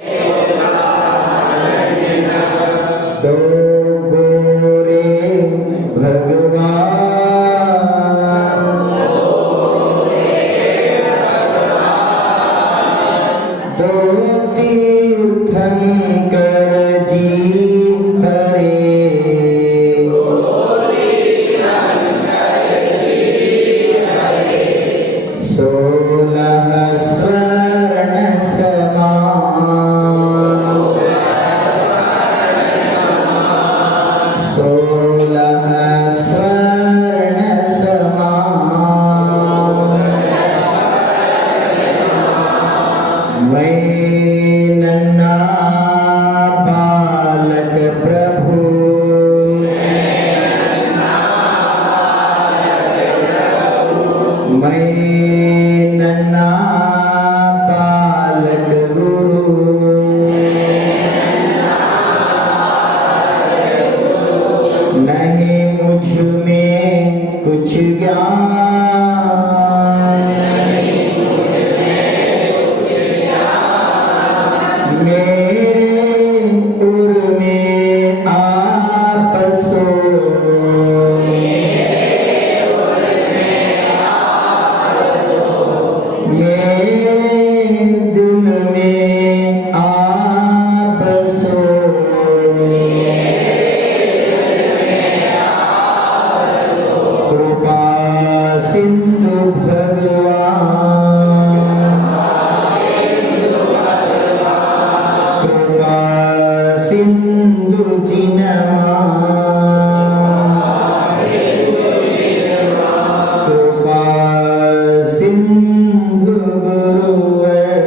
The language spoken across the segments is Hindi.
दो गोरे भगवान, दो तीर्थंकर जी हरे, 16 स्वर्ण समान, 16 स्वर्ण समान, मैं नन्हा बालक प्रभु, मैं नन्हा बालक गुरु, नहीं मुझ में कुछ ज्ञान, मेरे उर में आप सो, मेरे दिल में आप सो, कृपा सिंधु भगवान, कृपा सिंधु जिनवान, कृपा सिंधु गुरुवर,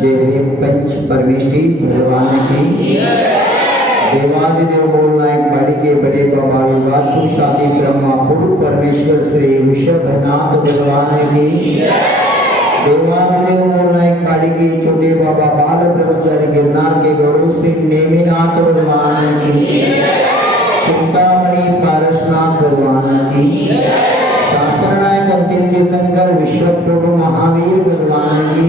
जय पंच परमेष्ठी भगवान की, देवादिदेव बोल नायक बाड़ी के बड़े बाबा युगात पुरुषादि ब्रह्मा पूर्व परमेश्वर श्री ऋषभनाथ भगवान की, देवादिदेव बोल नायक बाड़ी के छोटे बाबा बाल ब्रह्मचारी गिरनार के गौरव श्री नेमिनाथ भगवान की, चिंतामणि पारसनाथ भगवान की, शास्त्र नायक अंतिम तीर्थंकर विश्व प्रभु महावीर भगवान की,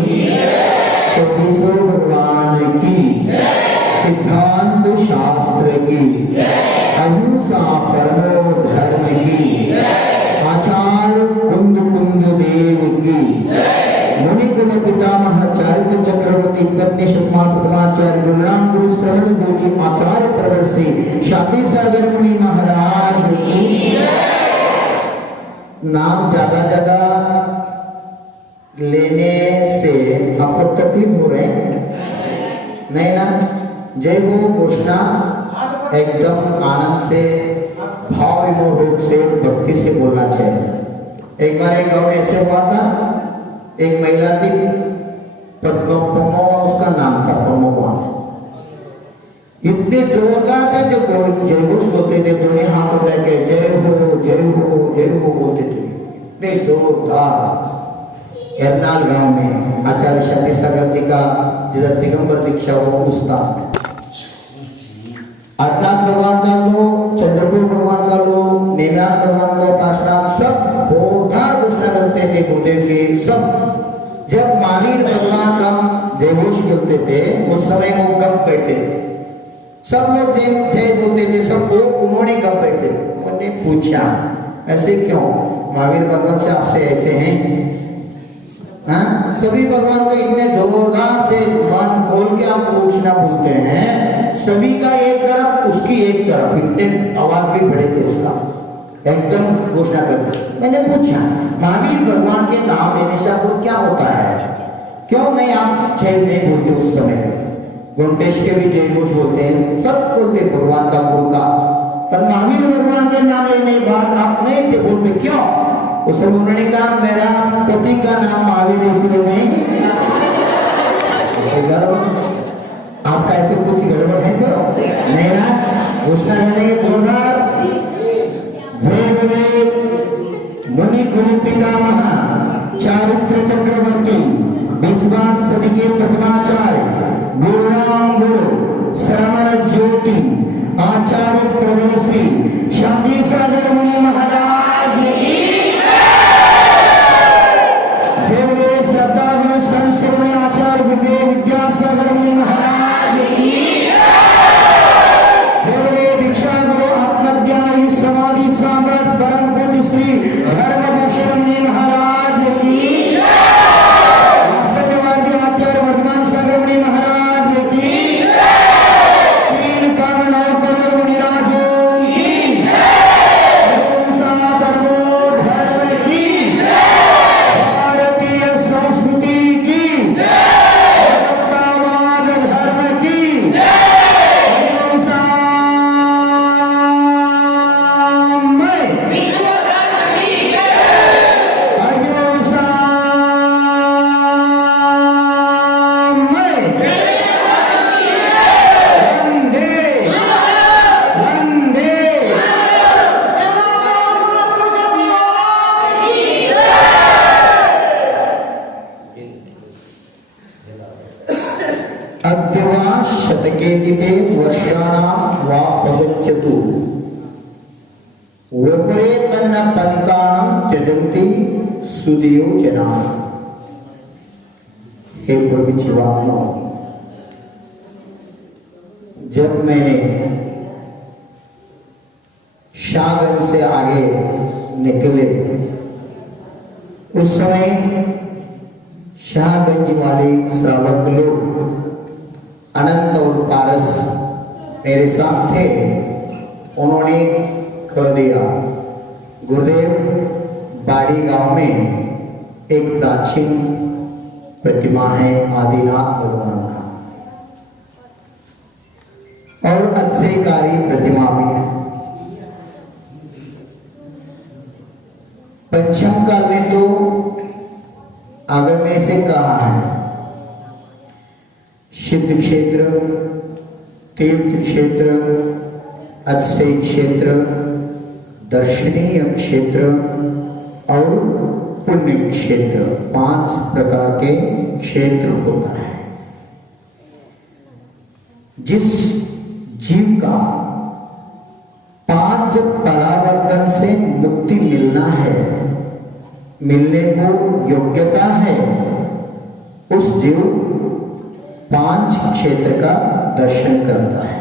छत्तीसों भगवान की, सिद्धांत शास्त्र की, अहिंसा परमो धर्म की, आचार्य कुंद कुंद देव की, मुनिकुल पितामह चारित्र चक्रवर्ती पत्नी शतमान पद्माचार्य गुरुराम गुरु श्रवण दोजी आचार्य प्रवर श्री शादी सागर मुनि महाराज की। नाम ज्यादा ज्यादा लेने से आपको तकलीफ हो रहे हैं नहीं ना? जय हो घोषणा एकदम आनंद से, भाव विमोह रूप से, भक्ति से बोलना चाहिए। एक बार एक गांव में ऐसे हुआ था, एक महिला थी, पद्मोपमा उसका नाम था, पद्मोपमा। इतने जोरदार थे जो जय घोष बोलते थे, दोनों हाथ उठा के जय हो जय हो जय हो बोलते थे, इतने जोरदार। एरनाल गांव में आचार्य शादी सागर जी का जिधर दिगंबर दीक्षा हुआ उस स्थान में आदिनाथ भगवान का लो, चंद्रपुर भगवान का लो, नेमिनाथ भगवान का पार्षद सब जोरदार घोषणा करते थे गुरुदेव की। सब जब महावीर भगवान का जयघोष करते थे उस समय वो गप बैठते थे, सब लोग जय जय बोलते थे, सब वो उन्होंने गप बैठते थे। उन्होंने पूछा ऐसे क्यों? महावीर भगवान से आपसे ऐसे हैं? हाँ, सभी भगवान को इतने जोरदार से मन खोल के आप पूछना बोलते हैं, सभी का एक तरफ उसकी एक तरफ, इतने आवाज भी बड़े थे उसका, एकदम घोषणा करते। मैंने पूछा महावीर भगवान के नाम लेने से आपको क्या होता है, क्यों नहीं आप जय नहीं बोलते? उस समय गुंडेश के भी जय घोष बोलते हैं, सब बोलते भगवान का गुरु का, पर महावीर भगवान के नाम लेने के बाद आप नहीं थे बोलते, क्यों? उस समय उन्होंने कहा मेरा पति का नाम महावीर है इसलिए नहीं। आपका ऐसे कुछ गड़बड़ है तो नहीं ना? घोषणा करने के जोरदार जय गुरुदेव मुनि गुरु पितामह चारित्र चक्रवर्ती विश्वास सदी के प्रथमाचार्य गुरुराम गुरु श्रवण ज्योति आचार्य प्रवेशी शादी सागर मुनि महाराज की जय। गुरुदेव विद्यासागर मुनि महाराज की जय बोले दीक्षा गुरु आत्मज्ञान समाधि साम्राट परम पूज्य श्री धर्मभूषण मुनि महाराज की वात्सल्यवादी आचार्य वर्धमान सागर मुनि महाराज की तीन कामना करो मुनिराजों की अहिंसा परमो धर्म की भारतीय संस्कृति की मानवतावाद धर्म की अहिंसा अद्यवा शतकेतिते वर्षाणां वा पदच्यतु वपरे तन्न पंतानं त्यजन्ति सुदियो जनाः। हे प्रभु जीवात्मा, जब मैंने शाहगंज से आगे निकले उस समय शाहगंज वाले श्रावक लोग अनंत और पारस मेरे साथ थे। उन्होंने कह दिया, गुरुदेव बाड़ी गांव में एक प्राचीन प्रतिमा है आदिनाथ भगवान का और अतिशयकारी प्रतिमा भी है। पंचम काल में तो आगम में से कहा है सिद्ध क्षेत्र, तीर्थ क्षेत्र, अतिशय क्षेत्र, दर्शनीय क्षेत्र और पुण्य क्षेत्र, 5 प्रकार के क्षेत्र होता है। जिस जीव का 5 परावर्तन से मुक्ति मिलना है, मिलने को योग्यता है, उस जीव 5 क्षेत्र का दर्शन करता है।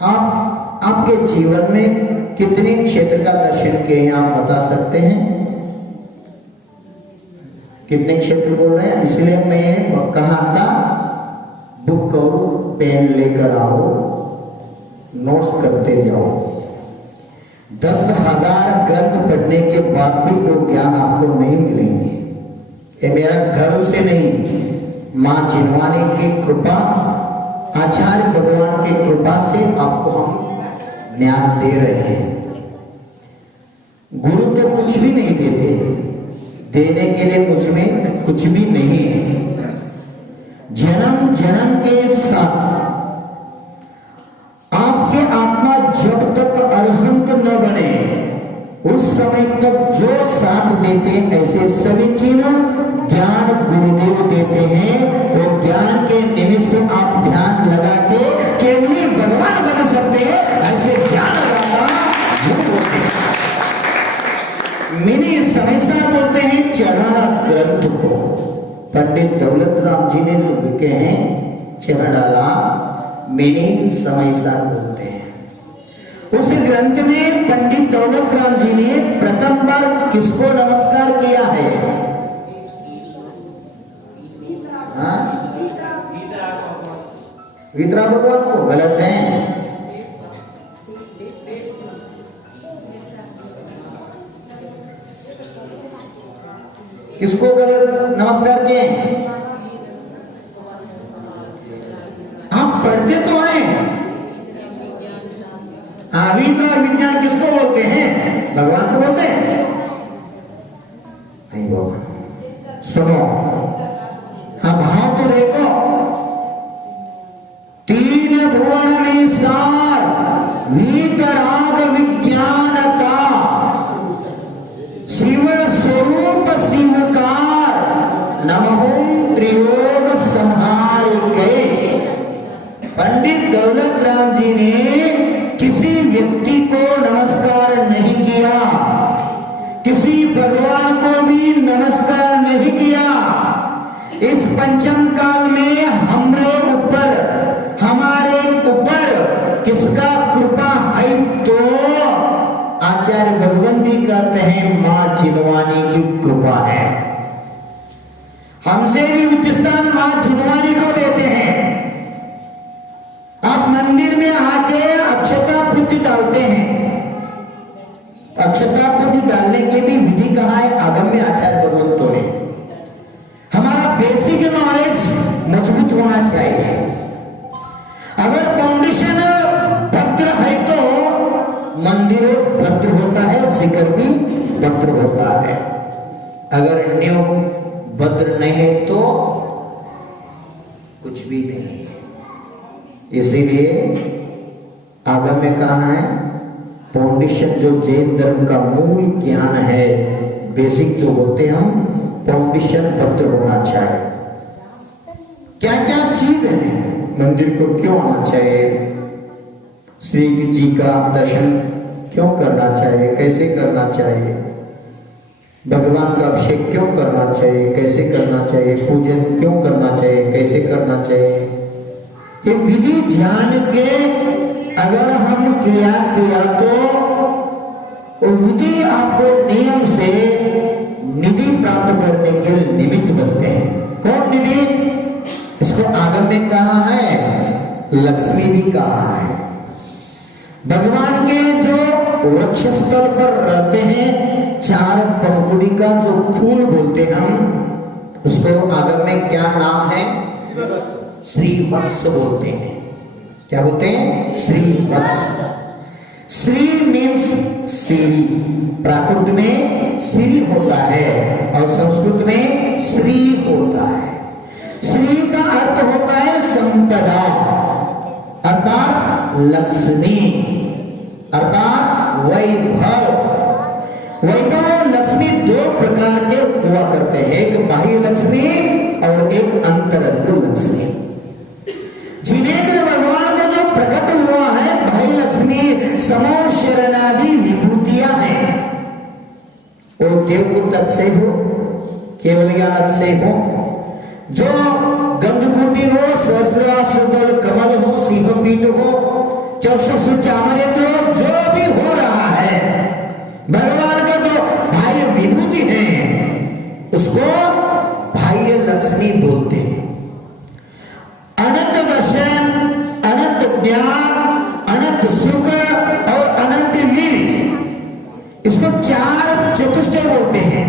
आप आपके जीवन में कितने क्षेत्र का दर्शन किए हैं आप बता सकते हैं? कितने क्षेत्र बोल रहे हैं? इसलिए मैं कहा था बुक और पेन लेकर आओ, नोट्स करते जाओ। 10,000 ग्रंथ पढ़ने के बाद भी वो ज्ञान आपको नहीं मिलेंगे। ये मेरा गर्व से नहीं, मां जिनवानी की कृपा, आचार्य भगवान की कृपा से आपको हम ज्ञान दे रहे हैं। गुरु तो कुछ भी नहीं देते, देने के लिए मुझ में कुछ भी नहीं है। जन्म जन्म के साथ आपके आत्मा जब तक अरहंत न बने उस समय तक जो साथ देते हैं, ऐसे सभी चीजों ज्ञान गुरुदेव देते हैं। वो ज्ञान के निमित्त से आप ध्यान लगा के केवल भगवान बन सकते हैं। ऐसे ज्ञान बोलते हैं। मिनी समयसा बोलते हैं चढ़ाना ग्रंथ को। पंडित दौलत राम जी ने जो लिखे हैं चढ़ डाला, मिनी समयसा बोलते हैं। उस ग्रंथ में पंडित दौलत राम जी ने प्रथम बार किसको नमस्कार किया है? वितरा भगवान को। गलत है। किसको गलत नमस्कार किए? आप पढ़ते तो हैं। वितरा विज्ञान किसको बोलते हैं? भगवान को बोलते हैं? नहीं बाबा, सुनो। हाँ, भाव तो देखो। 3 भुवन में सार वीतराग विज्ञानता, शिव स्वरूप शिवकार, नमों त्रियोग संहार के। पंडित दौलत राम जी ने किसी व्यक्ति को नमस्कार नहीं किया, किसी भगवान को भी नमस्कार नहीं किया। इस पंच हमसे भी उच्च स्थान मां छिदवानी को देते हैं। आप मंदिर में आके अक्षता पुष्टि डालते हैं। अक्षता पुष्टि डालने की भी विधि कहा है आगम्य आचार्य भगवंतों ने। हमारा बेसिक नॉलेज मजबूत होना चाहिए। अगर फाउंडेशन भद्र है तो मंदिर भद्र होता है, शिखर भी भद्र होता है। अगर न्यू भद्र नहीं है तो कुछ भी नहीं है। इसीलिए आगम में कहा है फाउंडेशन जो जैन धर्म का मूल ज्ञान है, बेसिक जो होते हम, फाउंडेशन भद्र होना चाहिए। क्या क्या चीज है मंदिर को क्यों आना चाहिए, श्री जी का दर्शन क्यों करना चाहिए, कैसे करना चाहिए, भगवान का अभिषेक क्यों करना चाहिए, कैसे करना चाहिए, पूजन क्यों करना चाहिए, कैसे करना चाहिए, ये विधि जान के अगर हम क्रिया किया तो विधि आपको नियम से निधि प्राप्त करने के निमित्त बनते हैं। कौन निधि? इसको आगम में कहा है, लक्ष्मी भी कहा है। भगवान के जो वृक्ष स्थल पर रहते हैं, चार पंखुड़ी का जो फूल बोलते हम, उसको आगम में क्या नाम है? श्रीवत्स बोलते हैं। क्या बोलते हैं? श्रीवत्स। श्री मीन्स श्री, प्राकृत में श्री होता है और संस्कृत में श्री होता है। श्री का अर्थ होता है संपदा, अर्थात लक्ष्मी, अर्थात वैभव। वैभव लक्ष्मी दो प्रकार के हुआ करते हैं, एक बाह्य लक्ष्मी और एक अंतरंग लक्ष्मी। जिनेन्द्र भगवान को जो प्रकट हुआ है बाह्य लक्ष्मी समो शरणादि विभूतियां हैं, वो देवगुण तत्व से हो, केवल ज्ञान से हो, जो गंधकुटी हो, सहस्रार कमल हो, सिंहपीठ हो, चौसठ चामरित हो, जो भी हो रहा है भगवान का जो बाह्य विभूति है उसको बाह्य लक्ष्मी बोलते हैं। अनंत दर्शन, अनंत ज्ञान, अनंत सुख और अनंत वीर, इसको चार चतुष्टय बोलते हैं।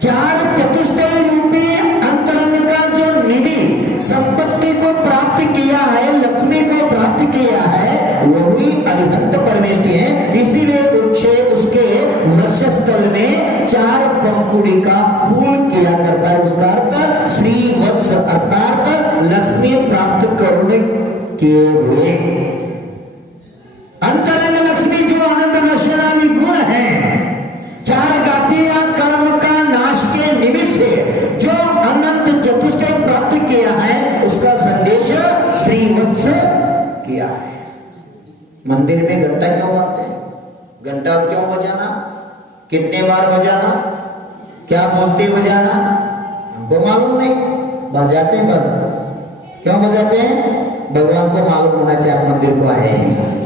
चार चतुष्टय रूपी अंतरंग का जो निधि संपत्ति को प्राप्त किया है, लक्ष्मी को प्राप्त किया है, वही अरिहंत परमेष्टि है। इसीलिए उसके वृक्ष स्थल में चार पंखुड़ी का फूल किया करता है। उसका अर्थ श्रीवत्स, अर्थात लक्ष्मी प्राप्त करने के हुए। अंतरंग लक्ष्मी जो अनंत दर्शनादि गुण है, चार गातिया कर्म का नाश के निमित्त से जो अनंत चतुष्टय प्राप्त किया है, उसका संदेश श्रीवत्स किया है। मंदिर में घंटा क्यों बजते हैं? घंटा क्यों बजाना, कितने बार बजाना, क्या बोलते बजाना, हमको मालूम नहीं, बजाते हैं बस। क्यों बजाते हैं? भगवान को मालूम होना चाहिए मंदिर को आए हैं,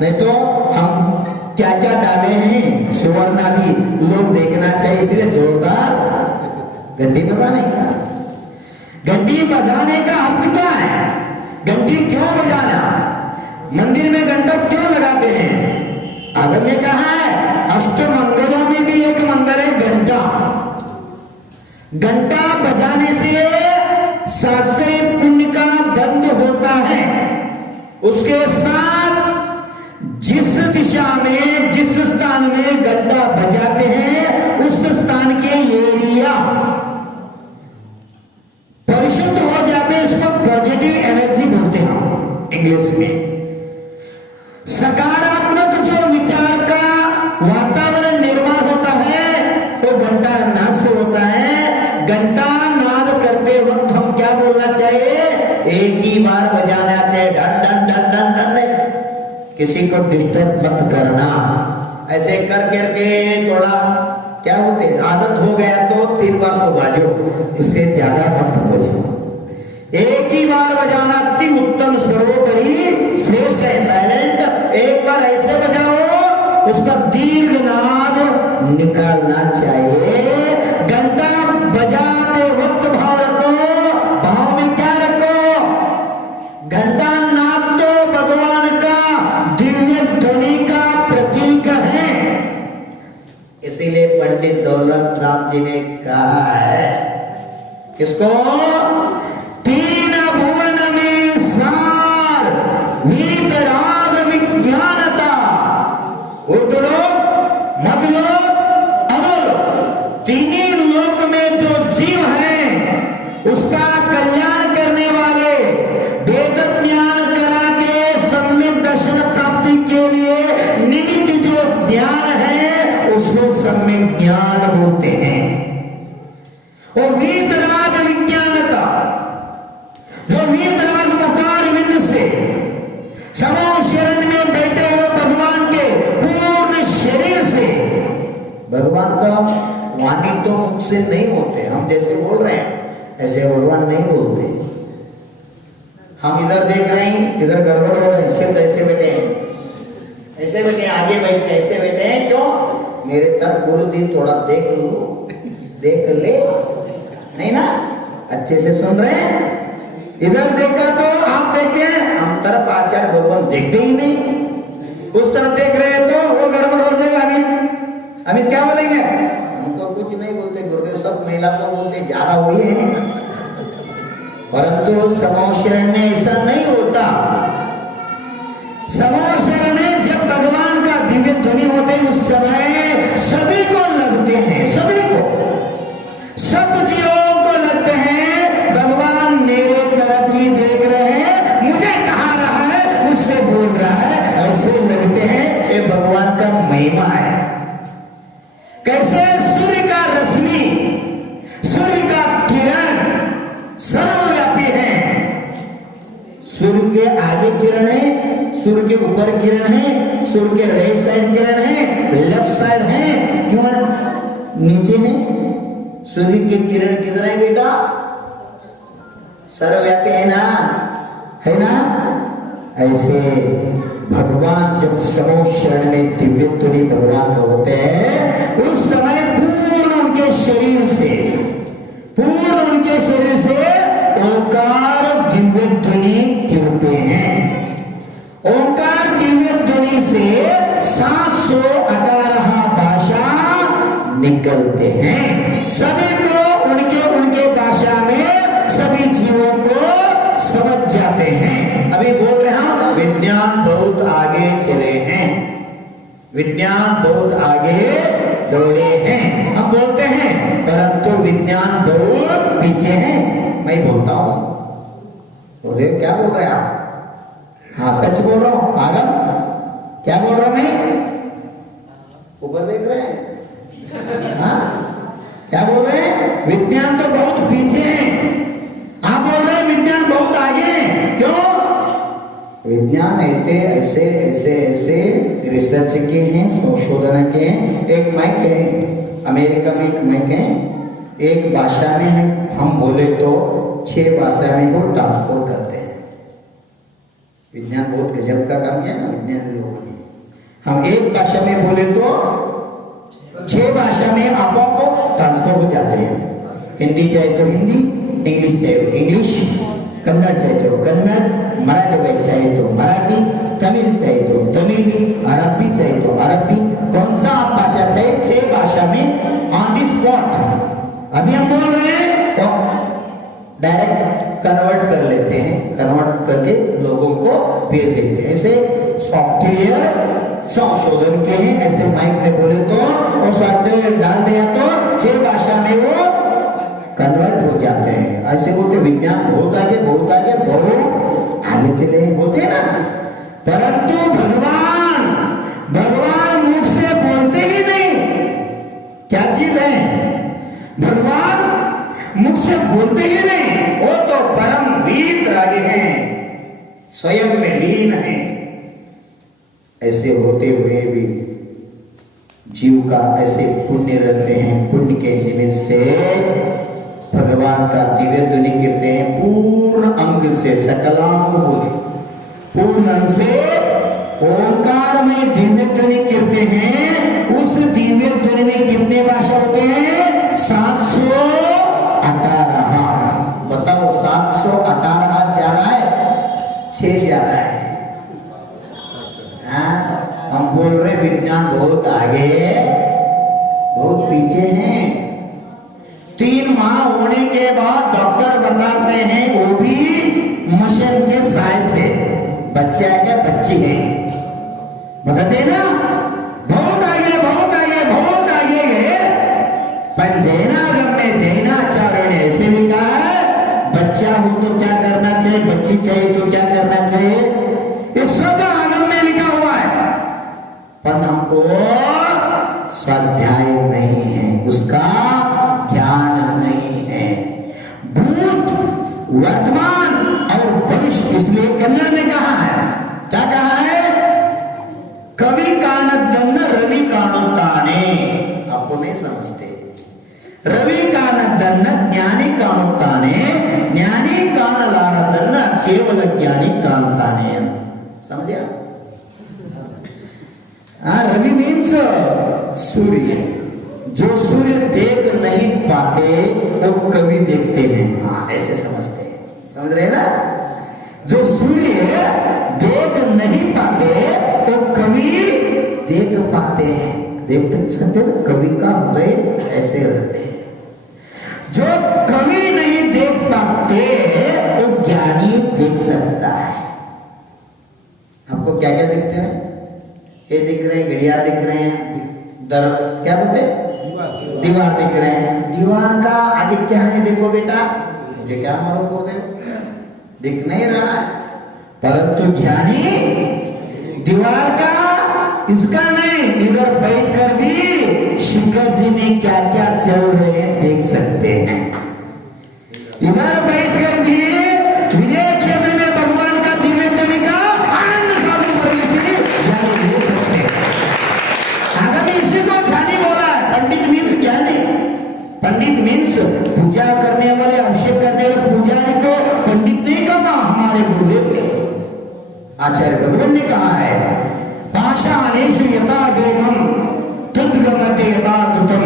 नहीं तो हम क्या क्या डाले हैं सुवर्ण आदि लोग देखना चाहिए, इसलिए जोरदार घंटी बजाने का। घंटी बजाने का अर्थ क्या है? घंटी क्यों बजाना, मंदिर में घंटा क्यों लगाते हैं? आगम ने कहा है अष्ट मंगलों में भी एक मंगल है घंटा। घंटा बजाने से सासे पुण्य का बंद होता है। उसके साथ जिस दिशा में, जिस स्थान में घंटा बजाते हैं, उस स्थान के एरिया परिशुद्ध हो जाते हैं। इसको पॉजिटिव एनर्जी बोलते हैं इंग्लिश में। सकारात्मक जो विचार का वातावरण निर्माण होता है तो घंटा नाद से होता है। घंटा नाद करते वक्त हम क्या बोलना चाहिए? एक ही बार बजाना चाहिए, done done done done done नहीं, किसी को डिस्टर्ब मत करना। ऐसे कर करके थोड़ा क्या बोलते हैं, आदत हो गया तो 3 बार तो बाजो, उससे ज्यादा मत बोलो। एक ही बार बजाना अति उत्तम, सर्वोपरि श्रेष्ठ है। साइलेंट एक बार ऐसे बजाओ, उसका दीर्घ नाद निकालना चाहिए। घंटा श्री दौलत राम जी ने कहा है, किसको? तीन भुवन में सार वीतराग विज्ञानता, उर्दू लोग, मध्य लोग, अधोलोक, तीनों लोक में जो जीव है उसका कल्याण करने वाले, वेद ज्ञान करा के सम्यक दर्शन प्राप्ति के लिए निमित्त जो ज्ञान है उसको सम्यक ज्ञान बोलते हैं। और वीतराग विज्ञानता, जो वीतराग मुकार विंद से समो शरण में बैठे हुए भगवान के पूर्ण शरीर से, भगवान का वाणी तो मुख से नहीं होते, हम जैसे बोल रहे हैं ऐसे भगवान नहीं बोलते। हम इधर देख रहे हैं, इधर गड़बड़ हो रहा है, शब्द ऐसे बैठे हैं, ऐसे बैठे हैं, आगे बैठ के ऐसे बैठे हैं, क्यों? मेरे तक गुरु जी थोड़ा देख लो, देख ले, नहीं ना, अच्छे से सुन रहे हैं। इधर देखा तो आप देखते हैं, हम तरफ आचार्य भगवान देखते ही नहीं, उस तरफ देख रहे हैं तो वो गड़बड़ हो जाएगा। अमित क्या बोलेंगे? हमको कुछ नहीं बोलते गुरुदेव, सब महिला को बोलते, ज्यादा वही है। परंतु समो शरण में ऐसा नहीं होता। समो शरण में जब भगवान का दिव्य ध्वनि होते हैं उस समय सभी को लगते हैं, सभी को, सब जीवों को लगते हैं भगवान मेरे तरफ ही देख रहे हैं, मुझे कहा रहा है, मुझसे बोल रहा है, ऐसे लगते हैं। ये भगवान का महिमा है। कैसे सूर्य का रश्मि, सूर्य का किरण सर्वव्यापी है, सूर्य के आगे किरण है, सूर्य के ऊपर किरण है, सूर्य के राइट साइड किरण है, लेफ्ट साइड है, क्यों नीचे है? सूर्य की किरण किधर है बेटा? सर्वव्यापी है ना, है ना? ऐसे भगवान जब समो शरण में दिव्य ध्वनि भगवान का होते हैं उस समय पूर्ण उनके शरीर से, पूर्ण उनके शरीर से ओंकार दिव्य ध्वनि गिरते हैं। ओंकार दिव्य ध्वनि से 718 भाषा निकलते हैं। सभी को उनके उनके भाषा में सभी जीवों को समझ जाते हैं। अभी बोल रहे हम विज्ञान बहुत आगे चले हैं, विज्ञान बहुत आगे दौड़े हैं, हम बोलते हैं, परंतु विज्ञान बहुत पीछे है। मैं बोलता हूं, गुरुदेव क्या बोल रहे हैं आप? हाँ सच बोल रहा हूं। आगम क्या बोल रहा हूं मैं? ऊपर देख रहे हैं, हाँ क्या बोल रहे हैं? विज्ञान तो बहुत पीछे है, आप बोल रहे हैं विज्ञान बहुत आगे है। क्यों? विज्ञान ऐसे ऐसे ऐसे ऐसे रिसर्च के हैं, संशोधन के हैं। एक माइक है अमेरिका में, एक माइक है, एक भाषा में है, हम बोले तो 6 भाषा में वो ट्रांसपोर्ट करते हैं। विज्ञान बहुत गजब का काम किया ना विज्ञान लोगों ने। हम एक भाषा में बोले तो 6 भाषा में आपको ट्रांसफर हो जाते हैं। हिंदी चाहे तो हिंदी, इंग्लिश चाहे तो इंग्लिश, कन्नड़ चाहे तो कन्नड़, मराठी चाहे तो मराठी, तमिल चाहे तो तमिल, अरबी चाहे तो अरबी, कौन सा आप भाषा चाहे 6 भाषा में ऑन दी स्पॉट। अभी हम बोल रहे हैं तो डायरेक्ट कन्वर्ट कर लेते हैं, कन्वर्ट करके लोगों को भेज देते हैं। ऐसे सॉफ्टवेयर संशोधन के हैं, ऐसे माइक में बोले तो और सॉफ्टवेयर डाल दिया तो 6 भाषा में वो कन्वर्ट हो जाते हैं। ऐसे बोलते विज्ञान बहुत आगे बहुत आगे बहुत आगे चले हैं, बोलते हैं ना। परंतु भगवान, भगवान मुख से बोलते ही नहीं। क्या चीज है? भगवान मुख से बोलते ही नहीं, वो तो परम वीतरागी हैं, स्वयं में लीन है। ऐसे होते हुए भी जीव का ऐसे पुण्य रहते हैं, पुण्य के निमित्त से भगवान का दिव्य ध्वनि गिरते हैं पूर्ण अंग से, सकलांग बोले पूर्ण अंग से ओंकार में दिव्य ध्वनि गिरते हैं। उस दिव्य ध्वनि में कितने भाषा होते हैं? 718। बताओ 718 ज्यादा है 6 ज्यादा है? हाँ, हम बोल रहे विज्ञान बहुत आगे बहुत पीछे हैं। 3 माह होने के बाद डॉक्टर बताते हैं, वो भी मशीन के साइज से, बच्चा है क्या बच्ची है, बताते ना, बहुत आगे बहुत आगे बहुत आगे है। पर जैनागम में जैनाचार्य ने ऐसे भी कहा है, बच्चा हो तो क्या करना चाहिए, बच्ची चाहिए तो क्या करना चाहिए, ये सब आगम में लिखा हुआ है। पर हमको स्वाध्याय नहीं है, उसका ज्ञान नहीं है। भूत, वर्तमान और भविष्य, इसलिए कन्नड़ में कहा है, क्या कहा है, कवि कानदन्न रवि कानुत्ताने, आपको नहीं समझते, रवि कानदन्न ज्ञानी कानुत्ताने, ज्ञानी कानलारदन्न केवल ज्ञानी कांताने, समझिया। रवि मीन्स सूर्य, जो सूर्य देख नहीं पाते वो कवि देखते हैं, ऐसे समझते हैं, समझ रहे हैं ना। जो सूर्य देख नहीं पाते तो कवि देख पाते हैं, देख सकते हैं, कवि का हृदय ऐसे रहते हैं। जो कवि नहीं देख पाते वो ज्ञानी देख सकता है। आपको क्या क्या दिखते हैं, ये दिख रहे हैं, घड़ियाल दिख रहे हैं, क्या बोलते हैं, दीवार दिख रहे हैं, दीवार का अधिक क्या है, देखो बेटा, मुझे क्या मालूम कर रहे हो, दिख नहीं रहा है। परंतु ज्ञानी दीवार का, इसका नहीं, इधर बैठ कर भी शंकर जी ने क्या क्या चल रहे हैं देख सकते हैं। इधर बैठ कर भी विजय क्षेत्र में भगवान का दिव्य तरीका आनंद साधु प्रवृत्ति ज्ञानी दे सकते हैं। आगे इसी को ज्ञानी बोला है, पंडित मीन्स ज्ञानी। पंडित मीन्स पूजा करने वाले, अभिषेक करने वाले पुजारी को पंडित नहीं कहा, हमारे गुरुदेव ने, आचार्य भगवान ने कहा है, पाषाणेषु यथा वेगम तद्गमते यथा द्रुतम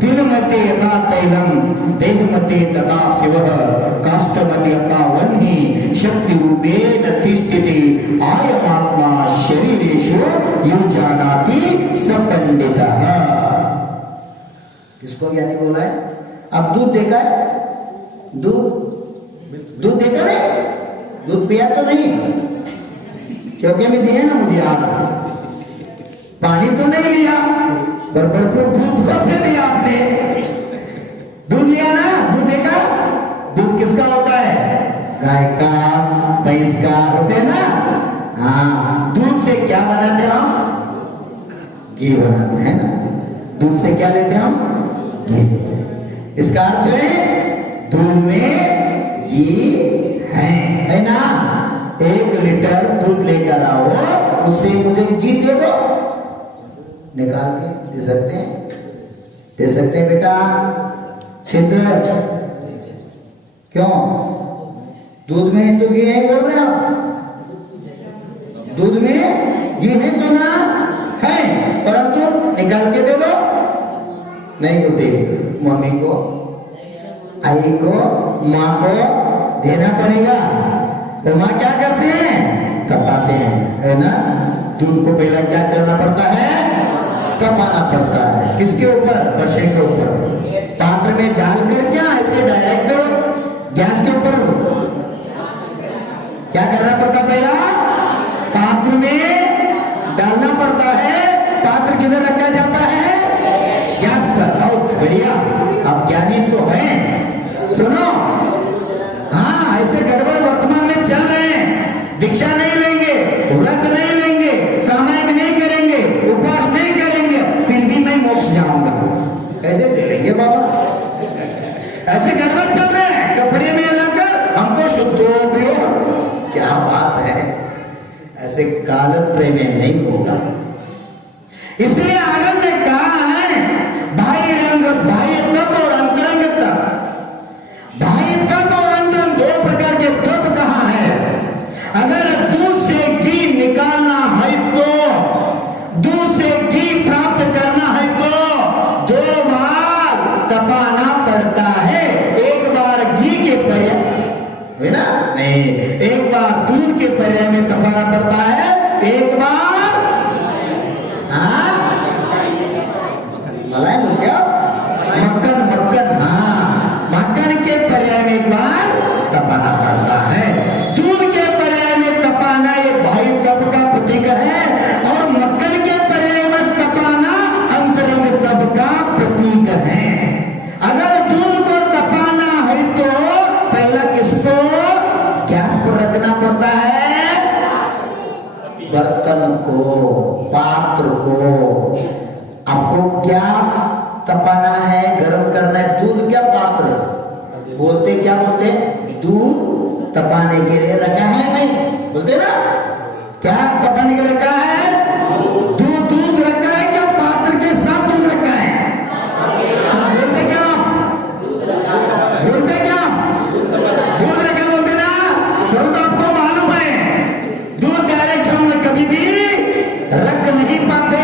दिलमते यथा तैलम देहमते तथा शिवः काष्ठमते यथा वह्नि शक्ति रूपेण तिष्ठति आयमात्मा शरीरेषु यो जानाति स पंडितः। किसको ज्ञानी बोला है? अब दूध देखा है, दूध देखा नहीं, दूध पिया तो नहीं, चौके में दिए ना मुझे, आप पानी तो नहीं लिया, पर भरपूर दूध तो दिया आपने, दूध लिया ना, दूध देखा, दूध किसका होता है, गाय का, भैंस का होते हैं ना। हाँ, दूध से क्या बनाते हम, घी बनाते हैं ना, दूध से क्या लेते हम, घी लेते हैं। इसका अर्थ है दूध में घी है ना। 1 लीटर दूध लेकर आओ, उससे मुझे घी दे दो, निकाल के दे सकते हैं, दे सकते हैं बेटा, सिद्ध क्यों, दूध में तो घी है बोल रहे आप, दूध में घी है तो ना है, परंतु निकाल के दे दो, नहीं बेटे, मम्मी को, आई को, माँ को देना पड़ेगा। तो माँ क्या करते हैं, तपाते हैं, है ना। दूध को पहले क्या करना पड़ता है, तपाना पड़ता है, किसके ऊपर, बशे के ऊपर, पात्र में डालकर, क्या ऐसे डायरेक्ट गैस के ऊपर क्या करना पड़ता, पहला पात्र में डालना पड़ता है। पात्र किधर रखा जाता है, गैस पर। बहुत बढ़िया, आप ज्ञानी तो हैं, सुनो, हाँ ऐसे गड़बड़ वर्तमान में चल रहे हैं, दीक्षा नहीं लेंगे, व्रत नहीं लेंगे, सामायिक नहीं करेंगे, उपवास नहीं करेंगे, फिर भी मैं मोक्ष जाऊंगा, कैसे चलेंगे बाबा, ऐसे गड़बड़ चल रहे हैं, कपड़े में लगाकर हमको शुद्धोपयोग, क्या बात है, ऐसे कालत्रय में नहीं होगा। इसलिए आगम ने कहा है, बाह्य रंग, बाह्य तप और अंतरंग तप, बाह्य तप और अंतरंग 2 प्रकार के तप कहा है। अगर दूध से घी निकालना है तो, दूध से घी प्राप्त करना है तो 2 बार तपाना पड़ता है। एक बार घी के पर्याय है ना, नहीं, एक बार दूध के पर्याय में तपाना पड़ता है, एक बार, हाँ मलाई बोलते हो, बोलते क्या बोलते? दूध तपाने के लिए रखा है नहीं, बोलते ना? क्या तपाने के लिए रखा है? दूध रखा है क्या? पात्र के साथ दूध रखा है? बोलते क्या? बोलते क्या? दूध रखा बोलते ना? तो आपको मालूम है दूध डायरेक्ट हम कभी भी रख नहीं पाते,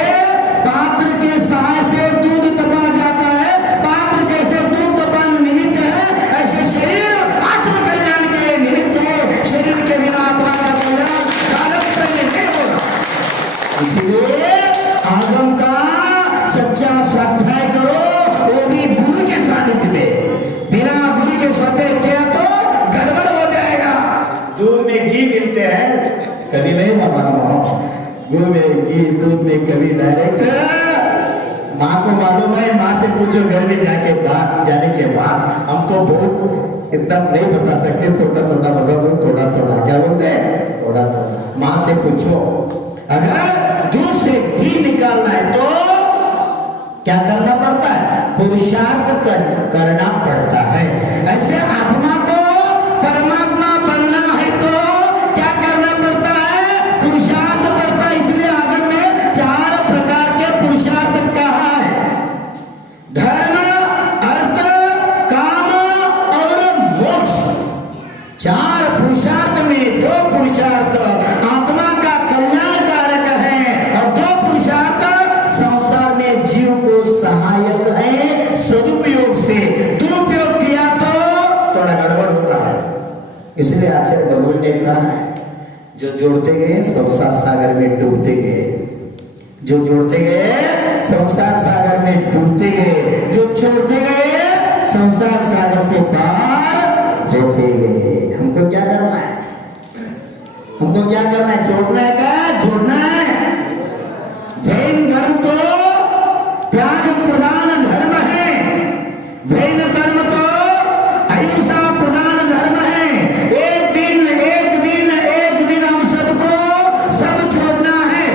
पात्र के सहाय से दूध तपा जाता है। पात्र कैसे दूध तपाने निमित्त है, ऐसे शरीर आत्म कल्याण के निमित्त है। शरीर के बिना आत्मा का कल्याण कालक्रम में नहीं होगा। इसलिए आगम का सच्चा स्वाध्याय करो, वो भी गुरु के सानिध्य में। बिना गुरु के स्वाध्याय किया तो गड़बड़ हो जाएगा। दूध में घी मिलते हैं कभी नहीं बाबा, गुड़ में घी दूध में कभी डायरेक्ट। माँ को मालूम है, माँ से पूछो घर में जाके बात जाने के बाद। हम तो बहुत इतना नहीं बता सकते, थोड़ा थोड़ा बता दो, थोड़ा थोड़ा क्या बोलते हैं, थोड़ा थोड़ा। माँ से पूछो, अगर दूध से घी निकालना है तो क्या करना पड़ता है? पुरुषार्थ करना पड़ता है। ऐसे आत्मा को परमात्मा बनना है तो क्या करना पड़ता है? पुरुषार्थ पड़ता है। इसलिए आगम में 4 प्रकार के पुरुषार्थ कहा है: धर्म, अर्थ, काम और मोक्ष। 4 पुरुषार्थ में 2 पुरुषार्थ आत्मा का कल्याण कारक है और 2 पुरुषार्थ संसार में जीव को सहायक है। सदुपयोग से दुरुपयोग किया तो थोड़ा गड़बड़ होता है। इसलिए आचार्य भगवान ने कहा है, जो जोड़ते गए संसार सागर में डूबते गए, जो जोड़ते गए संसार सागर में डूबते गए, जो छोड़ते गए संसार सागर से पार होते गए। हमको क्या करना है? हमको क्या करना है? जोड़ना है क्या? जोड़ना है। जैन धर्म तो त्याग प्रधान धर्म है। जैन धर्म तो अहिंसा प्रधान धर्म है। एक दिन हम सबको सब छोड़ना है।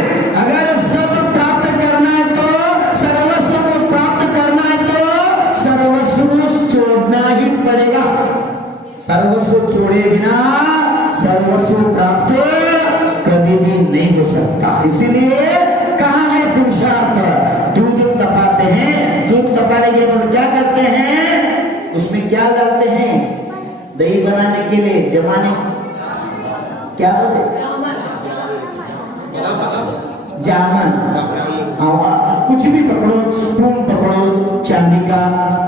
अगर सब प्राप्त करना है तो, सर्वस्व को प्राप्त करना है तो सर्वस्व छोड़ना ही पड़ेगा। सर्वस्व छोड़े बिना सर्वस्व प्राप्त कभी भी नहीं हो सकता। इसीलिए कहाँ है पुरुषार्थ? दूध तपाते हैं, दूध तपाने के बाद क्या करते हैं? उसमें क्या डालते हैं? दही बनाने के लिए जमाने क्या होते? जामन, कुछ भी पकड़ो, स्पून पकड़ो, चांदी का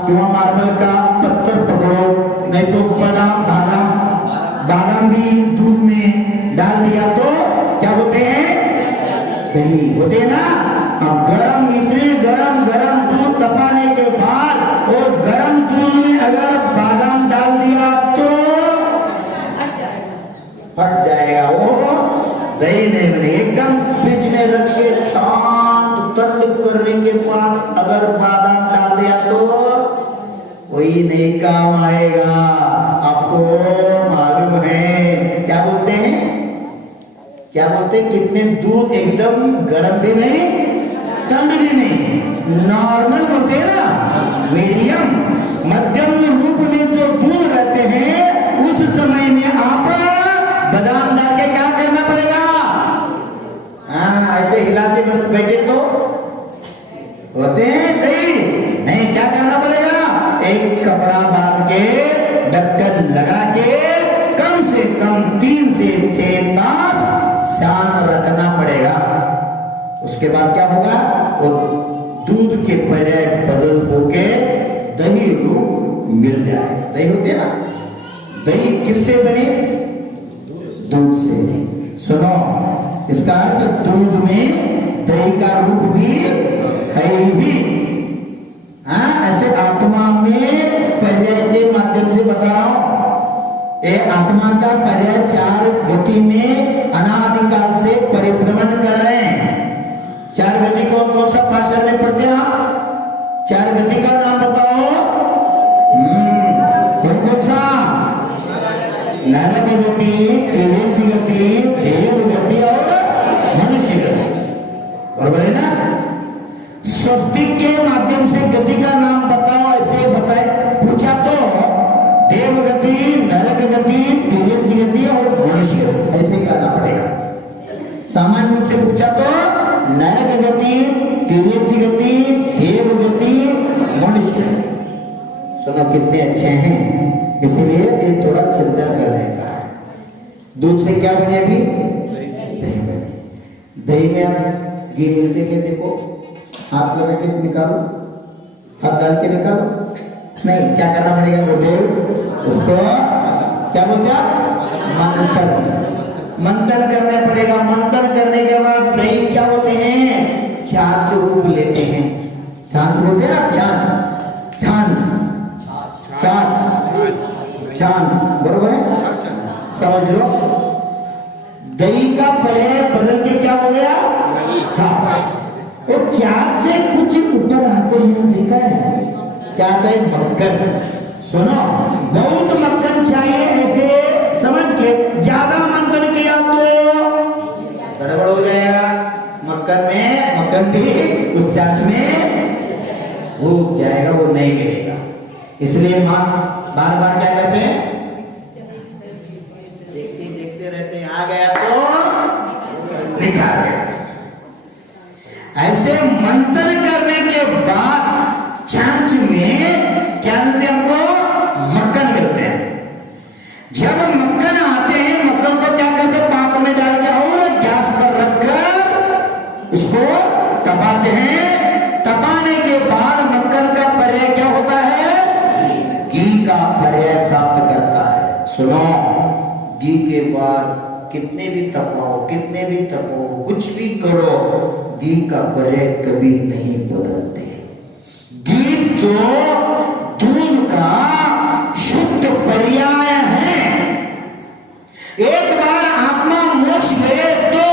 किंवा मार्बल का पत्थर पकड़ो, नहीं तो बादाम भी दूध में डाल दिया तो क्या होते हैं? दही होते हैं ना। अब गरम, इतने गरम दूध तपाने के बाद और गरम दूध में अगर बादाम डाल दिया तो फट जाएगा, वो दही नहीं बनेगी। एकदम फ्रिज में रख के शांत ठंड करने के बाद अगर बादाम डाल दिया तो वही नहीं काम आएगा। आपको मालूम है क्या बोलते हैं? क्या बोलते हैं? कितने दूध एकदम गर्म भी नहीं, ठंड भी नहीं, नॉर्मल बोलते हैं ना, मीडियम, मध्यम रूप में जो दूध रहते हैं, उस समय में आप बादाम डाल के क्या करना पड़ेगा? हाँ, ऐसे हिलाते बस बैठे तो होते हैं दही नहीं। क्या करना पड़ेगा? एक कपड़ा बांध के, ढक्कन लगा के कम से कम 3 से 6 तास शांत रखना पड़ेगा। उसके बाद क्या होगा? वो दूध के पर्याय बदल होके दही रूप मिल जाए। दही होते ना, दही किससे बने? दूध से। सुनो, इसका अर्थ दूध में दही का रूप भी है ही। हाँ, ऐसे आत्मा में पर्याय के माध्यम से बता रहा हूं। ये आत्मा का पर्याय 4 गति में अनादिकाल से परिभ्रमण कर रहे हैं। 4 गति कौन कौन सा पाठशाला में पढ़ते हैं आप? 4 गति का नाम बताओ। कौन कौन सा? नारद गति, तिरंज गति, देव गति और मनुष्य गति। बराबर है ना? स्वस्तिक के माध्यम से गति का नाम बताओ, ऐसे बताए। पूछा तो देव सुनो कितने अच्छे हैं। इसलिए ये थोड़ा चिंतन करने का है। दूध से क्या बने? अभी दही बने। दही में आप घी मिलते के देखो, हाथ लगा के निकालो, हाथ डाल के निकालो। नहीं, क्या करना पड़ेगा? गुरुदेव उसको क्या बोलते हैं? मंथन करना पड़ेगा। मंथन करने के बाद दही क्या होते हैं? छाछ रूप लेते हैं। छाछ बोलते हैं ना, छाछ छाछ छाछ छाछ, बरोबर है? समझ लो, दही का पर्याय बदल के क्या हो गया? छाछ। तो छाछ से कुछ ऊपर आते हैं, देखा है? क्या आता है? मक्खन। सुनो, बहुत मक्खन चाहिए, ऐसे समझ के ज्यादा मंथन किया तो गड़बड़ हो जाएगा। मक्खन भी उस छाछ में वो जाएगा, वो नहीं गिरेगा। इसलिए मां बार बार क्या करते हैं? देखते रहते हैं, आ गया तो निकाल देते। ऐसे मंथन करने के बाद छाछ में क्या मिलते हैं? हमको मक्खन मिलते हैं। जब मक्खन आते हैं, मक्खन को क्या करते हैं? पात्र में डाल के और गैस पर रखकर उसको तपाते हैं। तपाने के बाद मक्खन का पर्याय क्या होता है? घी का पर्याय प्राप्त करता है। सुनो, घी के बाद कितने भी तपाओ, कितने भी तपाओ, कुछ भी करो, घी का पर्याय कभी नहीं बदलते। घी तो दूध का शुद्ध पर्याय है। एक बार आत्मा मोक्ष ले तो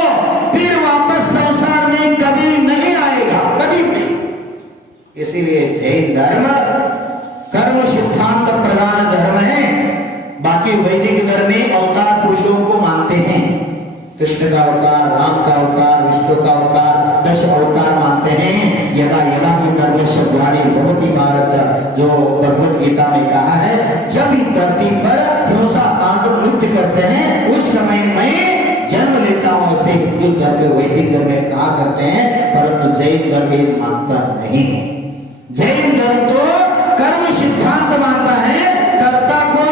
फिर वापस संसार में कभी नहीं आएगा, कभी नहीं। इसीलिए जैन धर्म कर्म सिद्धांत प्रधान धर्म है। बाकी वैदिक धर्म में अवतार पुरुषों को मानते हैं। कृष्ण का अवतार, राम का अवतार, विष्णु का अवतार, 10 अवतार मानते हैं। यदा यदा ही धर्म शब्दानी भगवती भारत, जो भगवत गीता में कहा है, जब ही धरती पर हिंसा तांडव नृत्य करते हैं, उस समय मैं जन्म लेता हूं। ऐसे हिंदू धर्म, वैदिक धर्म में कहा करते हैं, परंतु जैन धर्म मानता नहीं है। जैन धर्म तो कर्म सिद्धांत मानता है, कर्ता को